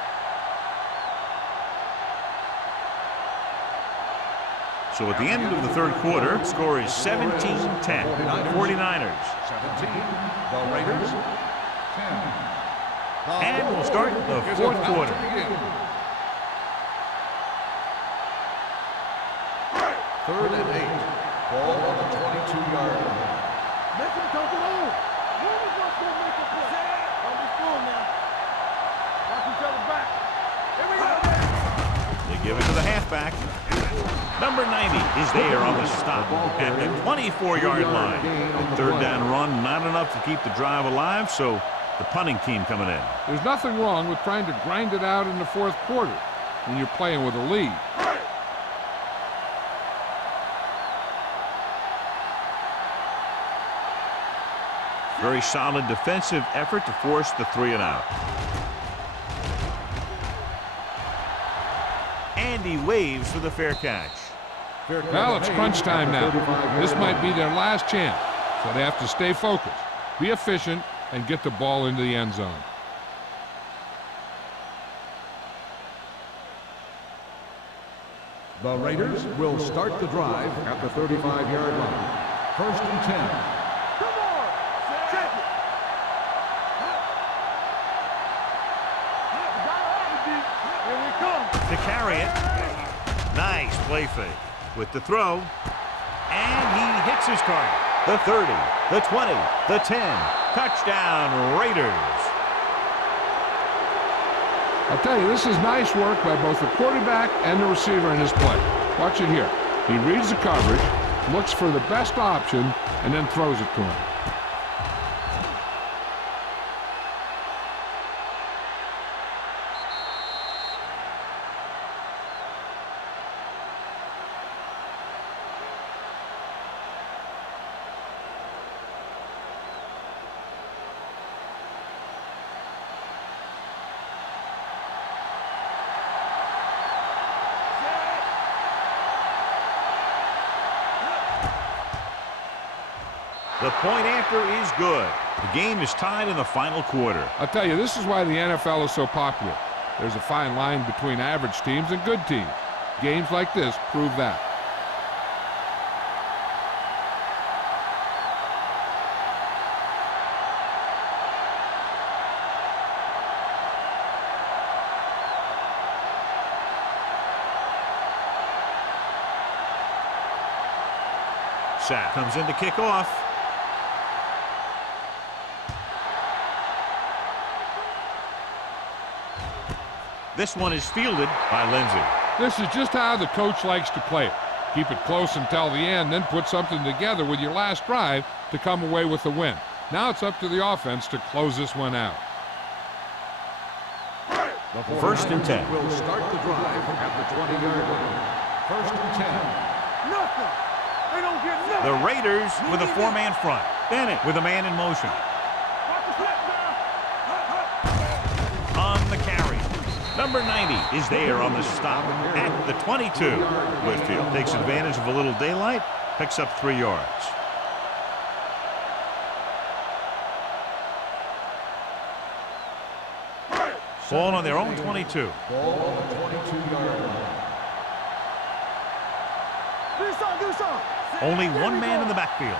So at the end of the third quarter, the score is 17-10. 49ers. 17. The Raiders. 10. And we'll start the fourth quarter. Third and 8. Ball on the 22-yard line. Make him dump it on. When is that going to make a play? Don't be fooled now. Watch each other back. Here we go. They give it to the halfback. Number 90 is there on the stop at the 24-yard line. The third down run, not enough to keep the drive alive, so the punting team coming in. There's nothing wrong with trying to grind it out in the fourth quarter when you're playing with a lead. Very solid defensive effort to force the 3-and-out. And he waves for the fair catch. Well, it's crunch time now. This might be their last chance, so they have to stay focused, be efficient, and get the ball into the end zone. The Raiders will start the drive at the 35-yard line. First and 10. Come on. Check it. Here we come. To carry it. Nice play fake with the throw. And he hits his target. The 30, the 20, the 10. Touchdown, Raiders. I'll tell you, this is nice work by both the quarterback and the receiver in his play. Watch it here. He reads the coverage, looks for the best option, and then throws it to him. The point after is good. The game is tied in the final quarter. I'll tell you, this is why the NFL is so popular. There's a fine line between average teams and good teams. Games like this prove that. Sack comes in to kick off. This one is fielded by Lindsey. This is just how the coach likes to play it. Keep it close until the end, then put something together with your last drive to come away with the win. Now it's up to the offense to close this one out. First and 10. Will start the drive at the 20-yard line. First and 10. Nothing. They don't get nothing. The Raiders with a four-man front. Bennett with a man in motion. Watch the slip now. On the carry. Number 90 is there on the stop at the 22. Whitfield takes advantage of a little daylight, picks up 3 yards. Ball on their own 22. Ball on the 22-yard line. Do some. Only one man in the backfield.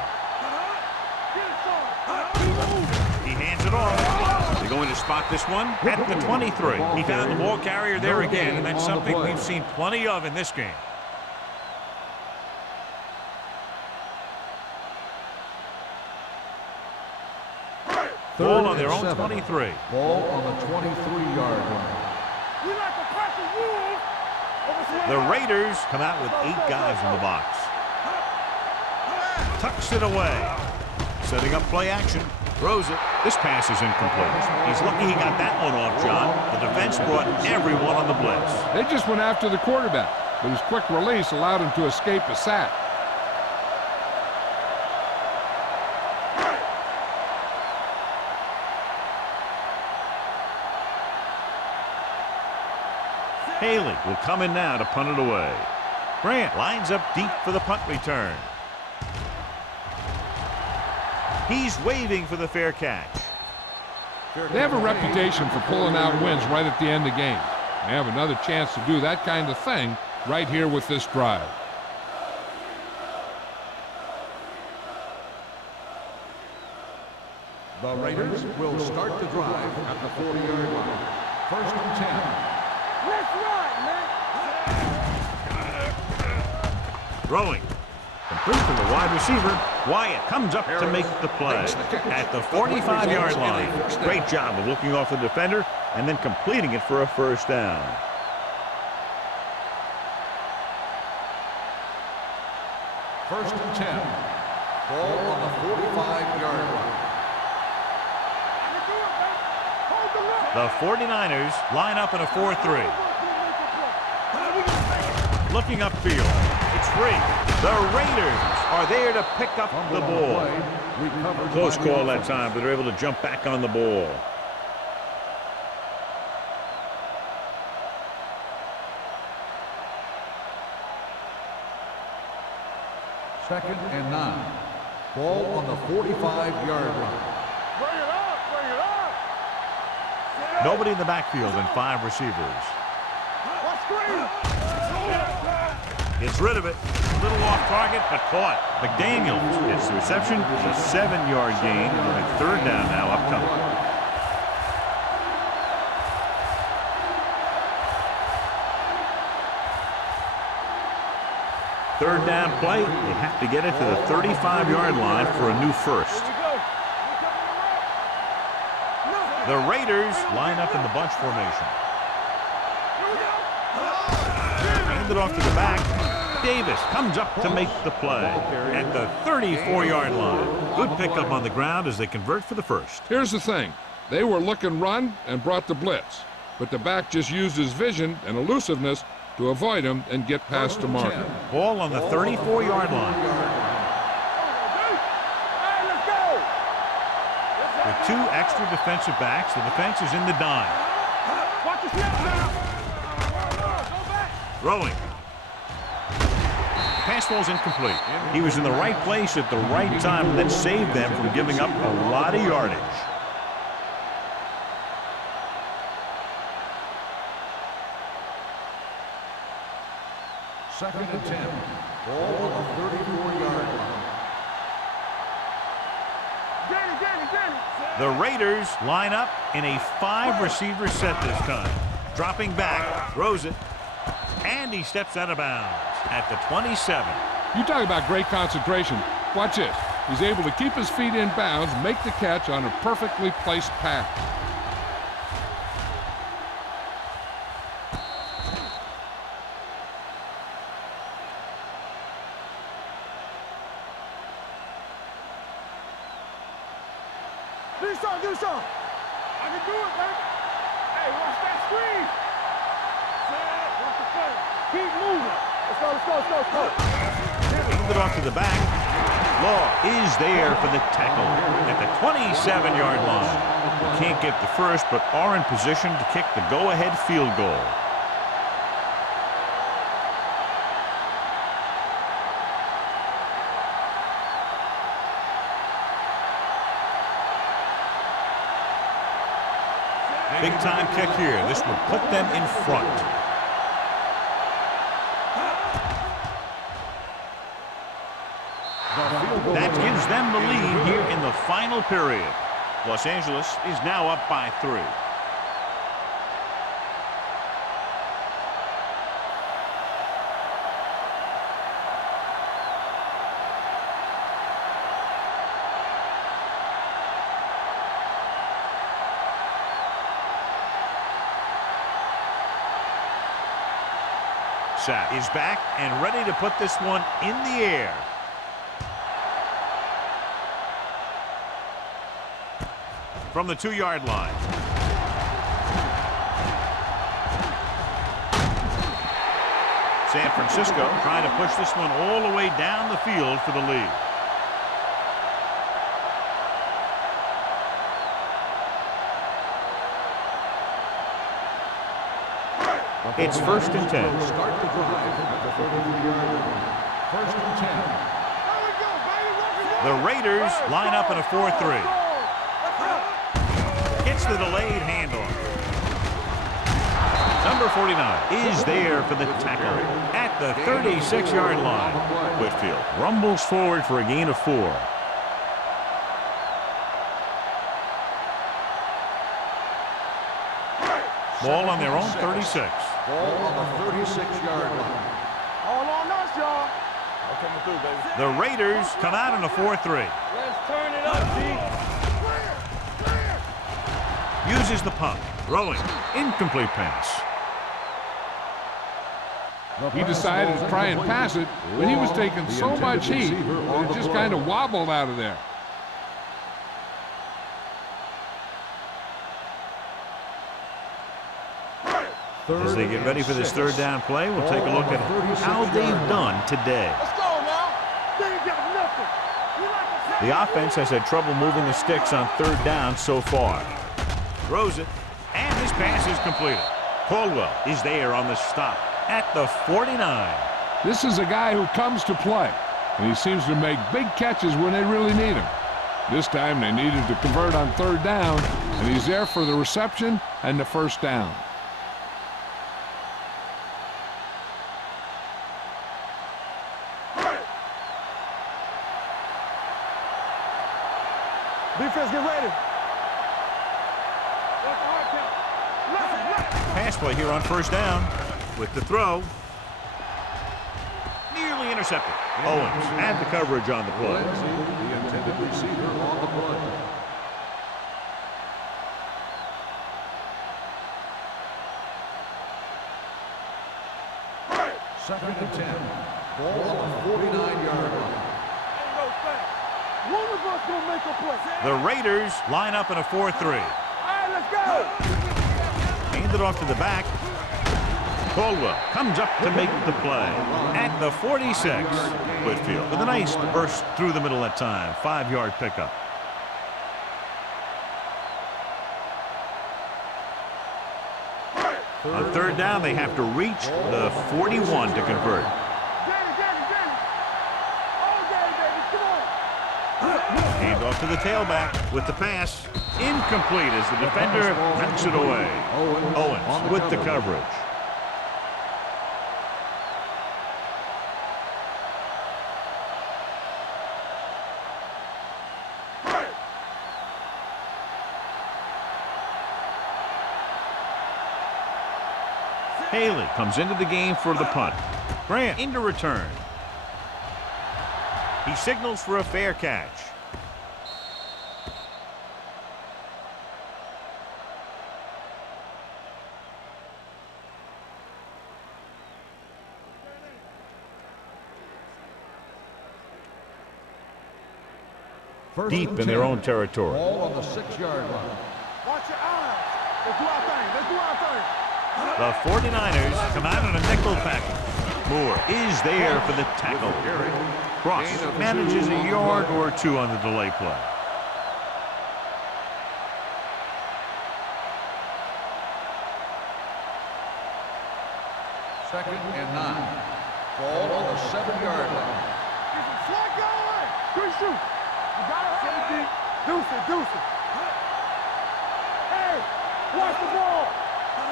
He hands it off. They're going to to spot this one at the 23. He found the ball carrier there again, and that's something we've seen plenty of in this game. Ball on their own 23. Ball on the 23-yard line. The Raiders come out with 8 guys in the box. Tucks it away. Setting up play action. Throws it. This pass is incomplete. He's lucky he got that one off, John. The defense brought everyone on the blitz. They just went after the quarterback, but his quick release allowed him to escape a sack. Haley will come in now to punt it away. Grant lines up deep for the punt return. He's waving for the fair catch. They have a reputation for pulling out wins right at the end of games. They have another chance to do that kind of thing right here with this drive. The Raiders will start the drive at the 40-yard line. First and 10. Let's run, man. Throwing. Complete to the wide receiver. Wyatt comes up to make the play at the 45-yard line. Great job of looking off the defender and then completing it for a first down. First and 10. Ball on the 45-yard line. The 49ers line up in a 4-3. Looking upfield. It's free. The Raiders are there to pick up the ball. Close call that time, but they're able to jump back on the ball. Second and 9. Ball on the 45-yard line. Bring it up, bring it up. Nobody in the backfield and 5 receivers. What screen? Gets rid of it. A little off target, but caught. McDaniels gets the reception. It's a 7-yard gain. And third down now upcoming. Third down play. They have to get it to the 35-yard line for a new first. The Raiders line up in the bunch formation. Hand it off to the back. Davis comes up to make the play at the 34-yard line. Good pickup on the ground as they convert for the first. Here's the thing. They were looking run and brought the blitz, but the back just used his vision and elusiveness to avoid him and get past the marker. Ball on the 34-yard line. With 2 extra defensive backs, the defense is in the dime. Throwing. Pass ball's incomplete. He was in the right place at the right time and that saved them from giving up a lot of yardage. Second and 10. Ball on the 34-yard line. The Raiders line up in a 5-receiver set this time. Dropping back, throws it, and he steps out of bounds at the 27. You talk about great concentration. Watch this. He's able to keep his feet in bounds, make the catch on a perfectly placed pass. Do something. I can do it, man. Hey, watch that screen. Watch the play. Keep moving. Let's go. Hand it off to the back. Law is there for the tackle at the 27-yard line. They can't get the first, but are in position to kick the go-ahead field goal. Big-time kick here. This would put them in front. That gives them the lead here in the final period. Los Angeles is now up by 3. Sack is back and ready to put this one in the air. From the 2-yard line. San Francisco trying to push this one all the way down the field for the lead. It's 1st and 10. Start the drive at the 33-yard line. 1st and 10. The Raiders line up in a 4-3. Gets the delayed handoff. Number 49 is there for the tackle at the 36-yard line. Whitfield rumbles forward for a gain of 4. Ball on their own 36. Ball on the 36-yard line. All on us, y'all. I'm coming through, baby. The Raiders come out in a 4-3. Let's turn it up, D. Uses the punt. Throwing. Incomplete pass. He decided to try and pass it, but he was taking so much heat that it just kind of wobbled out of there. As they get ready for this 3rd down play, we'll take a look at how they've done today. Let's go now. They ain't got nothing. The offense has had trouble moving the sticks on 3rd down so far. Throws it, and this pass is completed. Caldwell is there on the stop at the 49. This is a guy who comes to play, and he seems to make big catches when they really need him. This time they needed to convert on 3rd down, and he's there for the reception and the 1st down. Defense, get ready. Pass play here on 1st down with the throw. Nearly intercepted. Owens had the coverage on the play. The intended receiver on the play. Second and 10. Ball on the 49-yard line. One of us gonna make a play. The Raiders line up in a 4-3. All right, let's go. Hand it off to the back. Caldwell comes up to make the play at the 46. Whitfield with a nice burst through the middle that time. 5-yard pickup. On 3rd down, they have to reach the 41 to convert. Hand off to the tailback with the pass. Incomplete as the defender knocks it away. Owens with the coverage. Haley comes into the game for the punt. Grant into return. He signals for a fair catch. Deep in their own territory. Ball on the 6-yard line. Watch your eyes. Let's do our thing. Let's do our thing. The 49ers come out in a nickel package. Moore is there for the tackle. Cross manages a yard or 2 on the delay play. Second and 9. Ball on the 7-yard line. Get some slug going. Good shoot. You got it, safety. Deuce it, deuce it. Hey, watch the ball.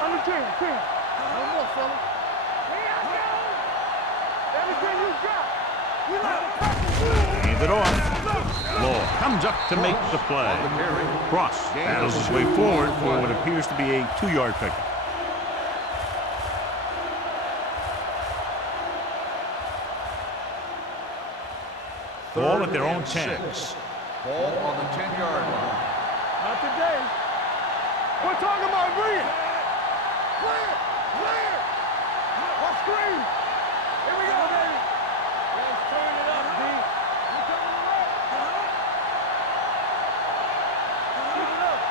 Under 10. No more, fella. Here I go. Everything you got. We like to practice. Hand it off. Law comes up to make the play. Cross battles his way forward for what appears to be a 2-yard pickup. Ball at their own 10. Ball on the 10-yard line. Not today. We're talking about green. Clear. Clear. What screen? Here we go, baby. Let's turn it up, D. You coming to right? Keep it up.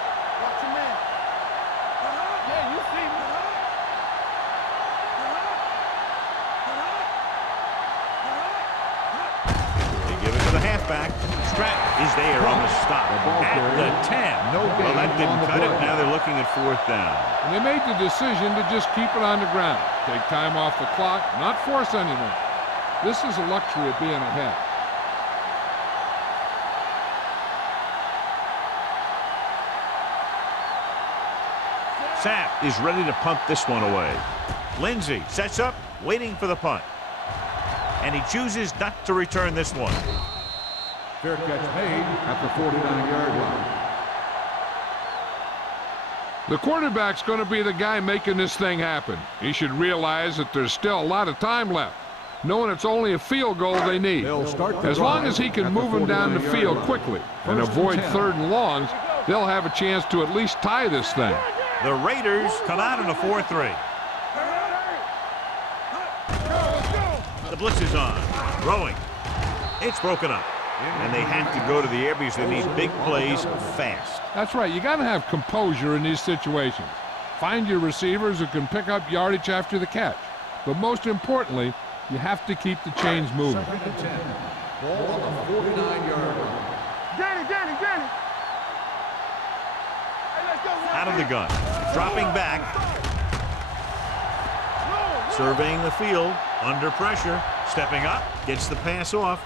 Watch your man. Yeah, you see me. They give it to the halfback. Stratton is there on the stop at the 10. Well, that didn't cut it. Now they're looking at 4th down. And they made the decision to just keep it on the ground. Take time off the clock, not force anything. This is a luxury of being ahead. Sapp is ready to punt this one away. Lindsey sets up, waiting for the punt. And he chooses not to return this one. Fair catch made at the 49-yard line. The quarterback's going to be the guy making this thing happen. He should realize that there's still a lot of time left, knowing it's only a field goal they need. As long as he can move them down the field quickly and avoid 3rd and longs, they'll have a chance to at least tie this thing. The Raiders come out in a 4-3. The blitz is on. Throwing. It's broken up. And they have to go to the air because they need big plays fast. That's right. You got to have composure in these situations. Find your receivers who can pick up yardage after the catch. But most importantly, you have to keep the chains moving. 2nd and 10. Ball on the 49-yard line. Danny. Hey, let's go. Out of the gun. Dropping back. Surveying the field. Under pressure. Stepping up. Gets the pass off.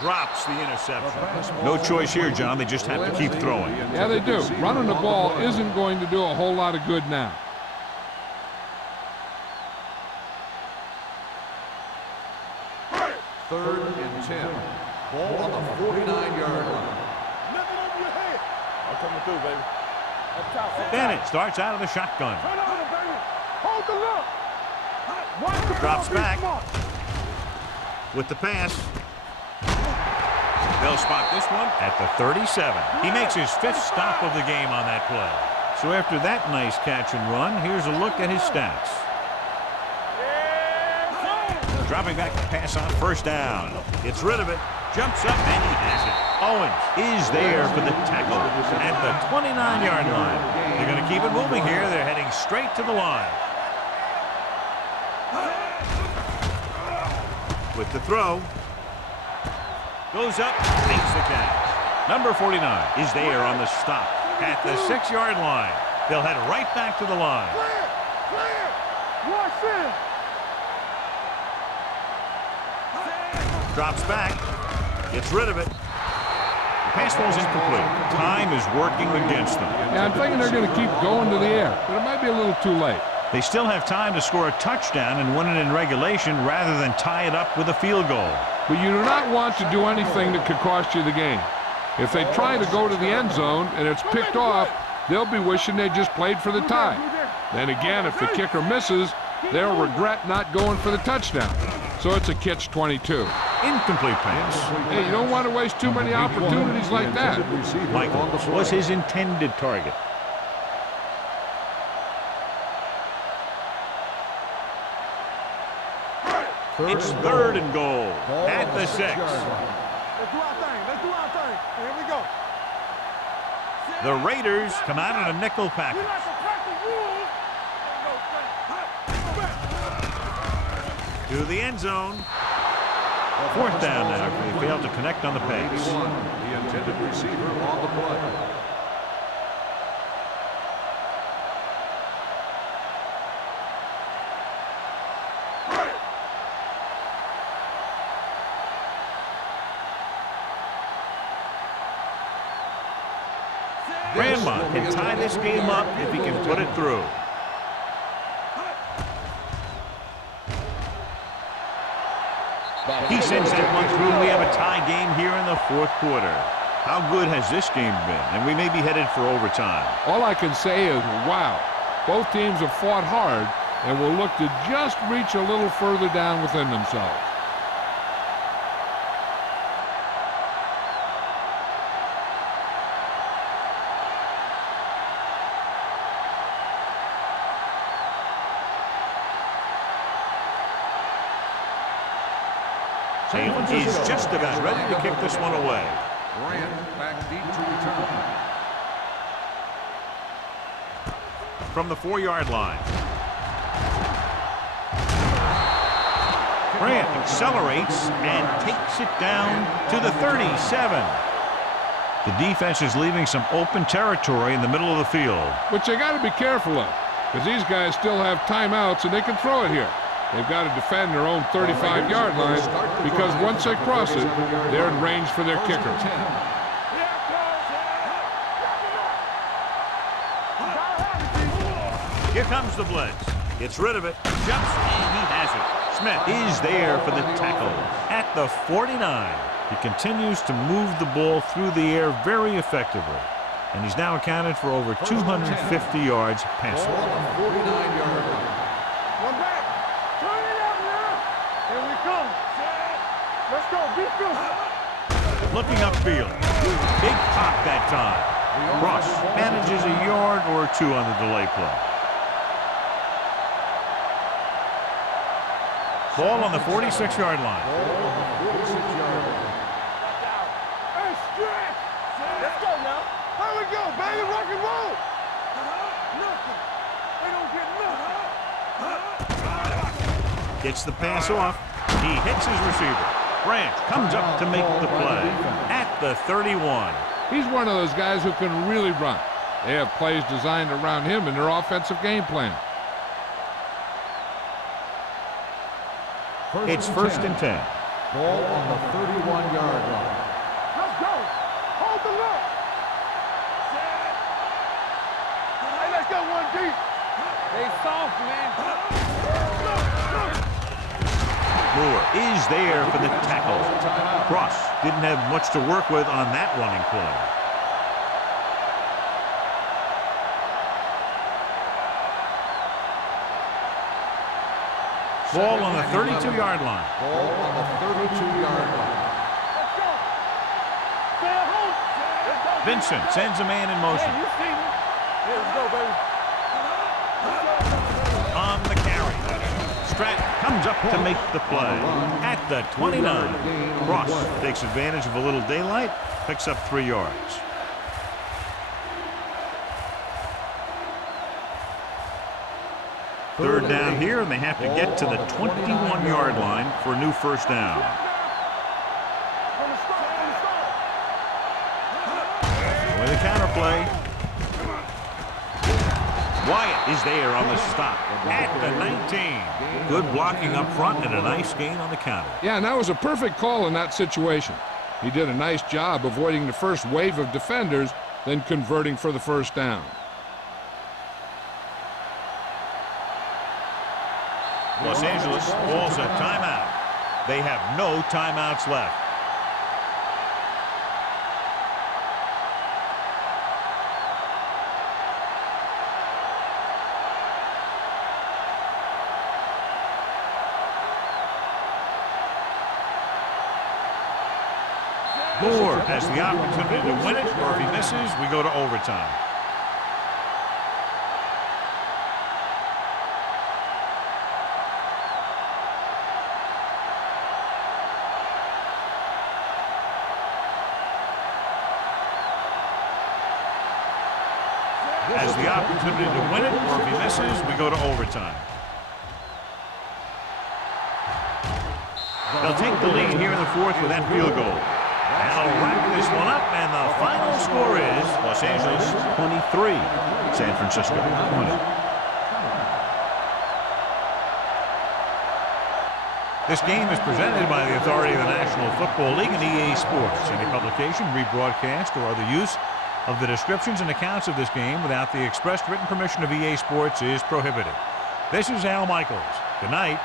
Drops the interception. No choice here, John. They just have to keep throwing. Yeah, they do. Running the ball isn't going to do a whole lot of good now. Third and 10. Ball on the 49-yard line. Nothing over your head. I'm coming through, baby. Up top. Bennett starts out of the shotgun. Turn on it, baby. Hold the look. Watch the Drops ball, be back. smart. With the pass. They'll spot this one at the 37. He makes his 5th stop of the game on that play. So after that nice catch and run, here's a look at his stats. Dropping back to pass on 1st down. Gets rid of it. Jumps up and he has it. Owens is there for the tackle at the 29-yard line. They're going to keep it moving here. They're heading straight to the line. With the throw. Goes up, makes the catch. Number 49 is there on the stop at the 6-yard line. They'll head right back to the line. Clear. Watch it. Drops back, gets rid of it. The pass ball's incomplete. Time is working against them. Yeah, I'm thinking they're going to keep going to the air, but it might be a little too late. They still have time to score a touchdown and win it in regulation rather than tie it up with a field goal. But you do not want to do anything that could cost you the game. If they try to go to the end zone and it's picked off, they'll be wishing they just played for the tie. Then again, if the kicker misses, they'll regret not going for the touchdown. So it's a catch-22. Incomplete pass. Hey, you don't want to waste too many opportunities like that. Michael was his intended target. It's 3rd and goal at the 6. Let's do our thing. Let's do our thing. Here we go. The Raiders come out in a nickel package. We like to crack the rules. To the end zone. 4th down now. They failed to connect on the pass. The intended receiver on the play. Grandma can tie this game up if he can put it through. He sends that one through. We have a tie game here in the fourth quarter. How good has this game been? And we may be headed for overtime. All I can say is, wow. Both teams have fought hard and will look to just reach a little further down within themselves. Salem is just about ready to kick this one away. Grant back deep to return. From the 4-yard line. Grant accelerates and takes it down to the 37. The defense is leaving some open territory in the middle of the field. Which they got to be careful of, because these guys still have timeouts and they can throw it here. They've got to defend their own 35-yard line, because once they cross it, they're in range for their kicker. Here comes the blitz. Gets rid of it. Jumps, and he has it. Smith is there for the tackle at the 49. He continues to move the ball through the air very effectively. And he's now accounted for over 250 yards passing. 49-yard line. One back. Turn it up now. Here we come. Let's go. Be good. Looking upfield. Big pop that time. Ross manages a yard or two on the delay play. Ball on the 46-yard line. Hey, stretch. Let's go now. Here we go, baby. Rock and roll. Nothing. They don't get nothing. Gets the pass off. He hits his receiver. Grant comes up to make the play at the 31. He's one of those guys who can really run. They have plays designed around him in their offensive game plan. It's first and 10. Ball on the 31-yard line. Let's go. Hold the look. Hey, let's go one deep. They soft, man. Moore is there for the tackle. Cross didn't have much to work with on that running play. Ball on the 32-yard line. Ball on the 32-yard line. Let's go. Stay at home. Let's go. Vincent sends a man in motion. Hey, you see me? Yeah, let's go, baby. On the carry. Stratton comes up to make the play at the 29. Ross takes advantage of a little daylight, picks up 3 yards. Third down here, and they have to get to the 21-yard line for a new first down. With a counter play. Wyatt is there on the stop at the 19. Good blocking up front and a nice gain on the counter. Yeah, and that was a perfect call in that situation. He did a nice job avoiding the first wave of defenders, then converting for the first down. Los Angeles calls a timeout. They have no timeouts left. Moore has the opportunity to win it, or if he misses, we go to overtime. Has the opportunity to win it, or if he misses, we go to overtime. They'll take the lead here in the fourth with that field goal. And they'll wrap this one up, and the final score is Los Angeles 23, San Francisco 20. This game is presented by the authority of the National Football League and EA Sports. Any publication, rebroadcast, or other use of the descriptions and accounts of this game without the expressed written permission of EA Sports is prohibited. This is Al Michaels. Good night.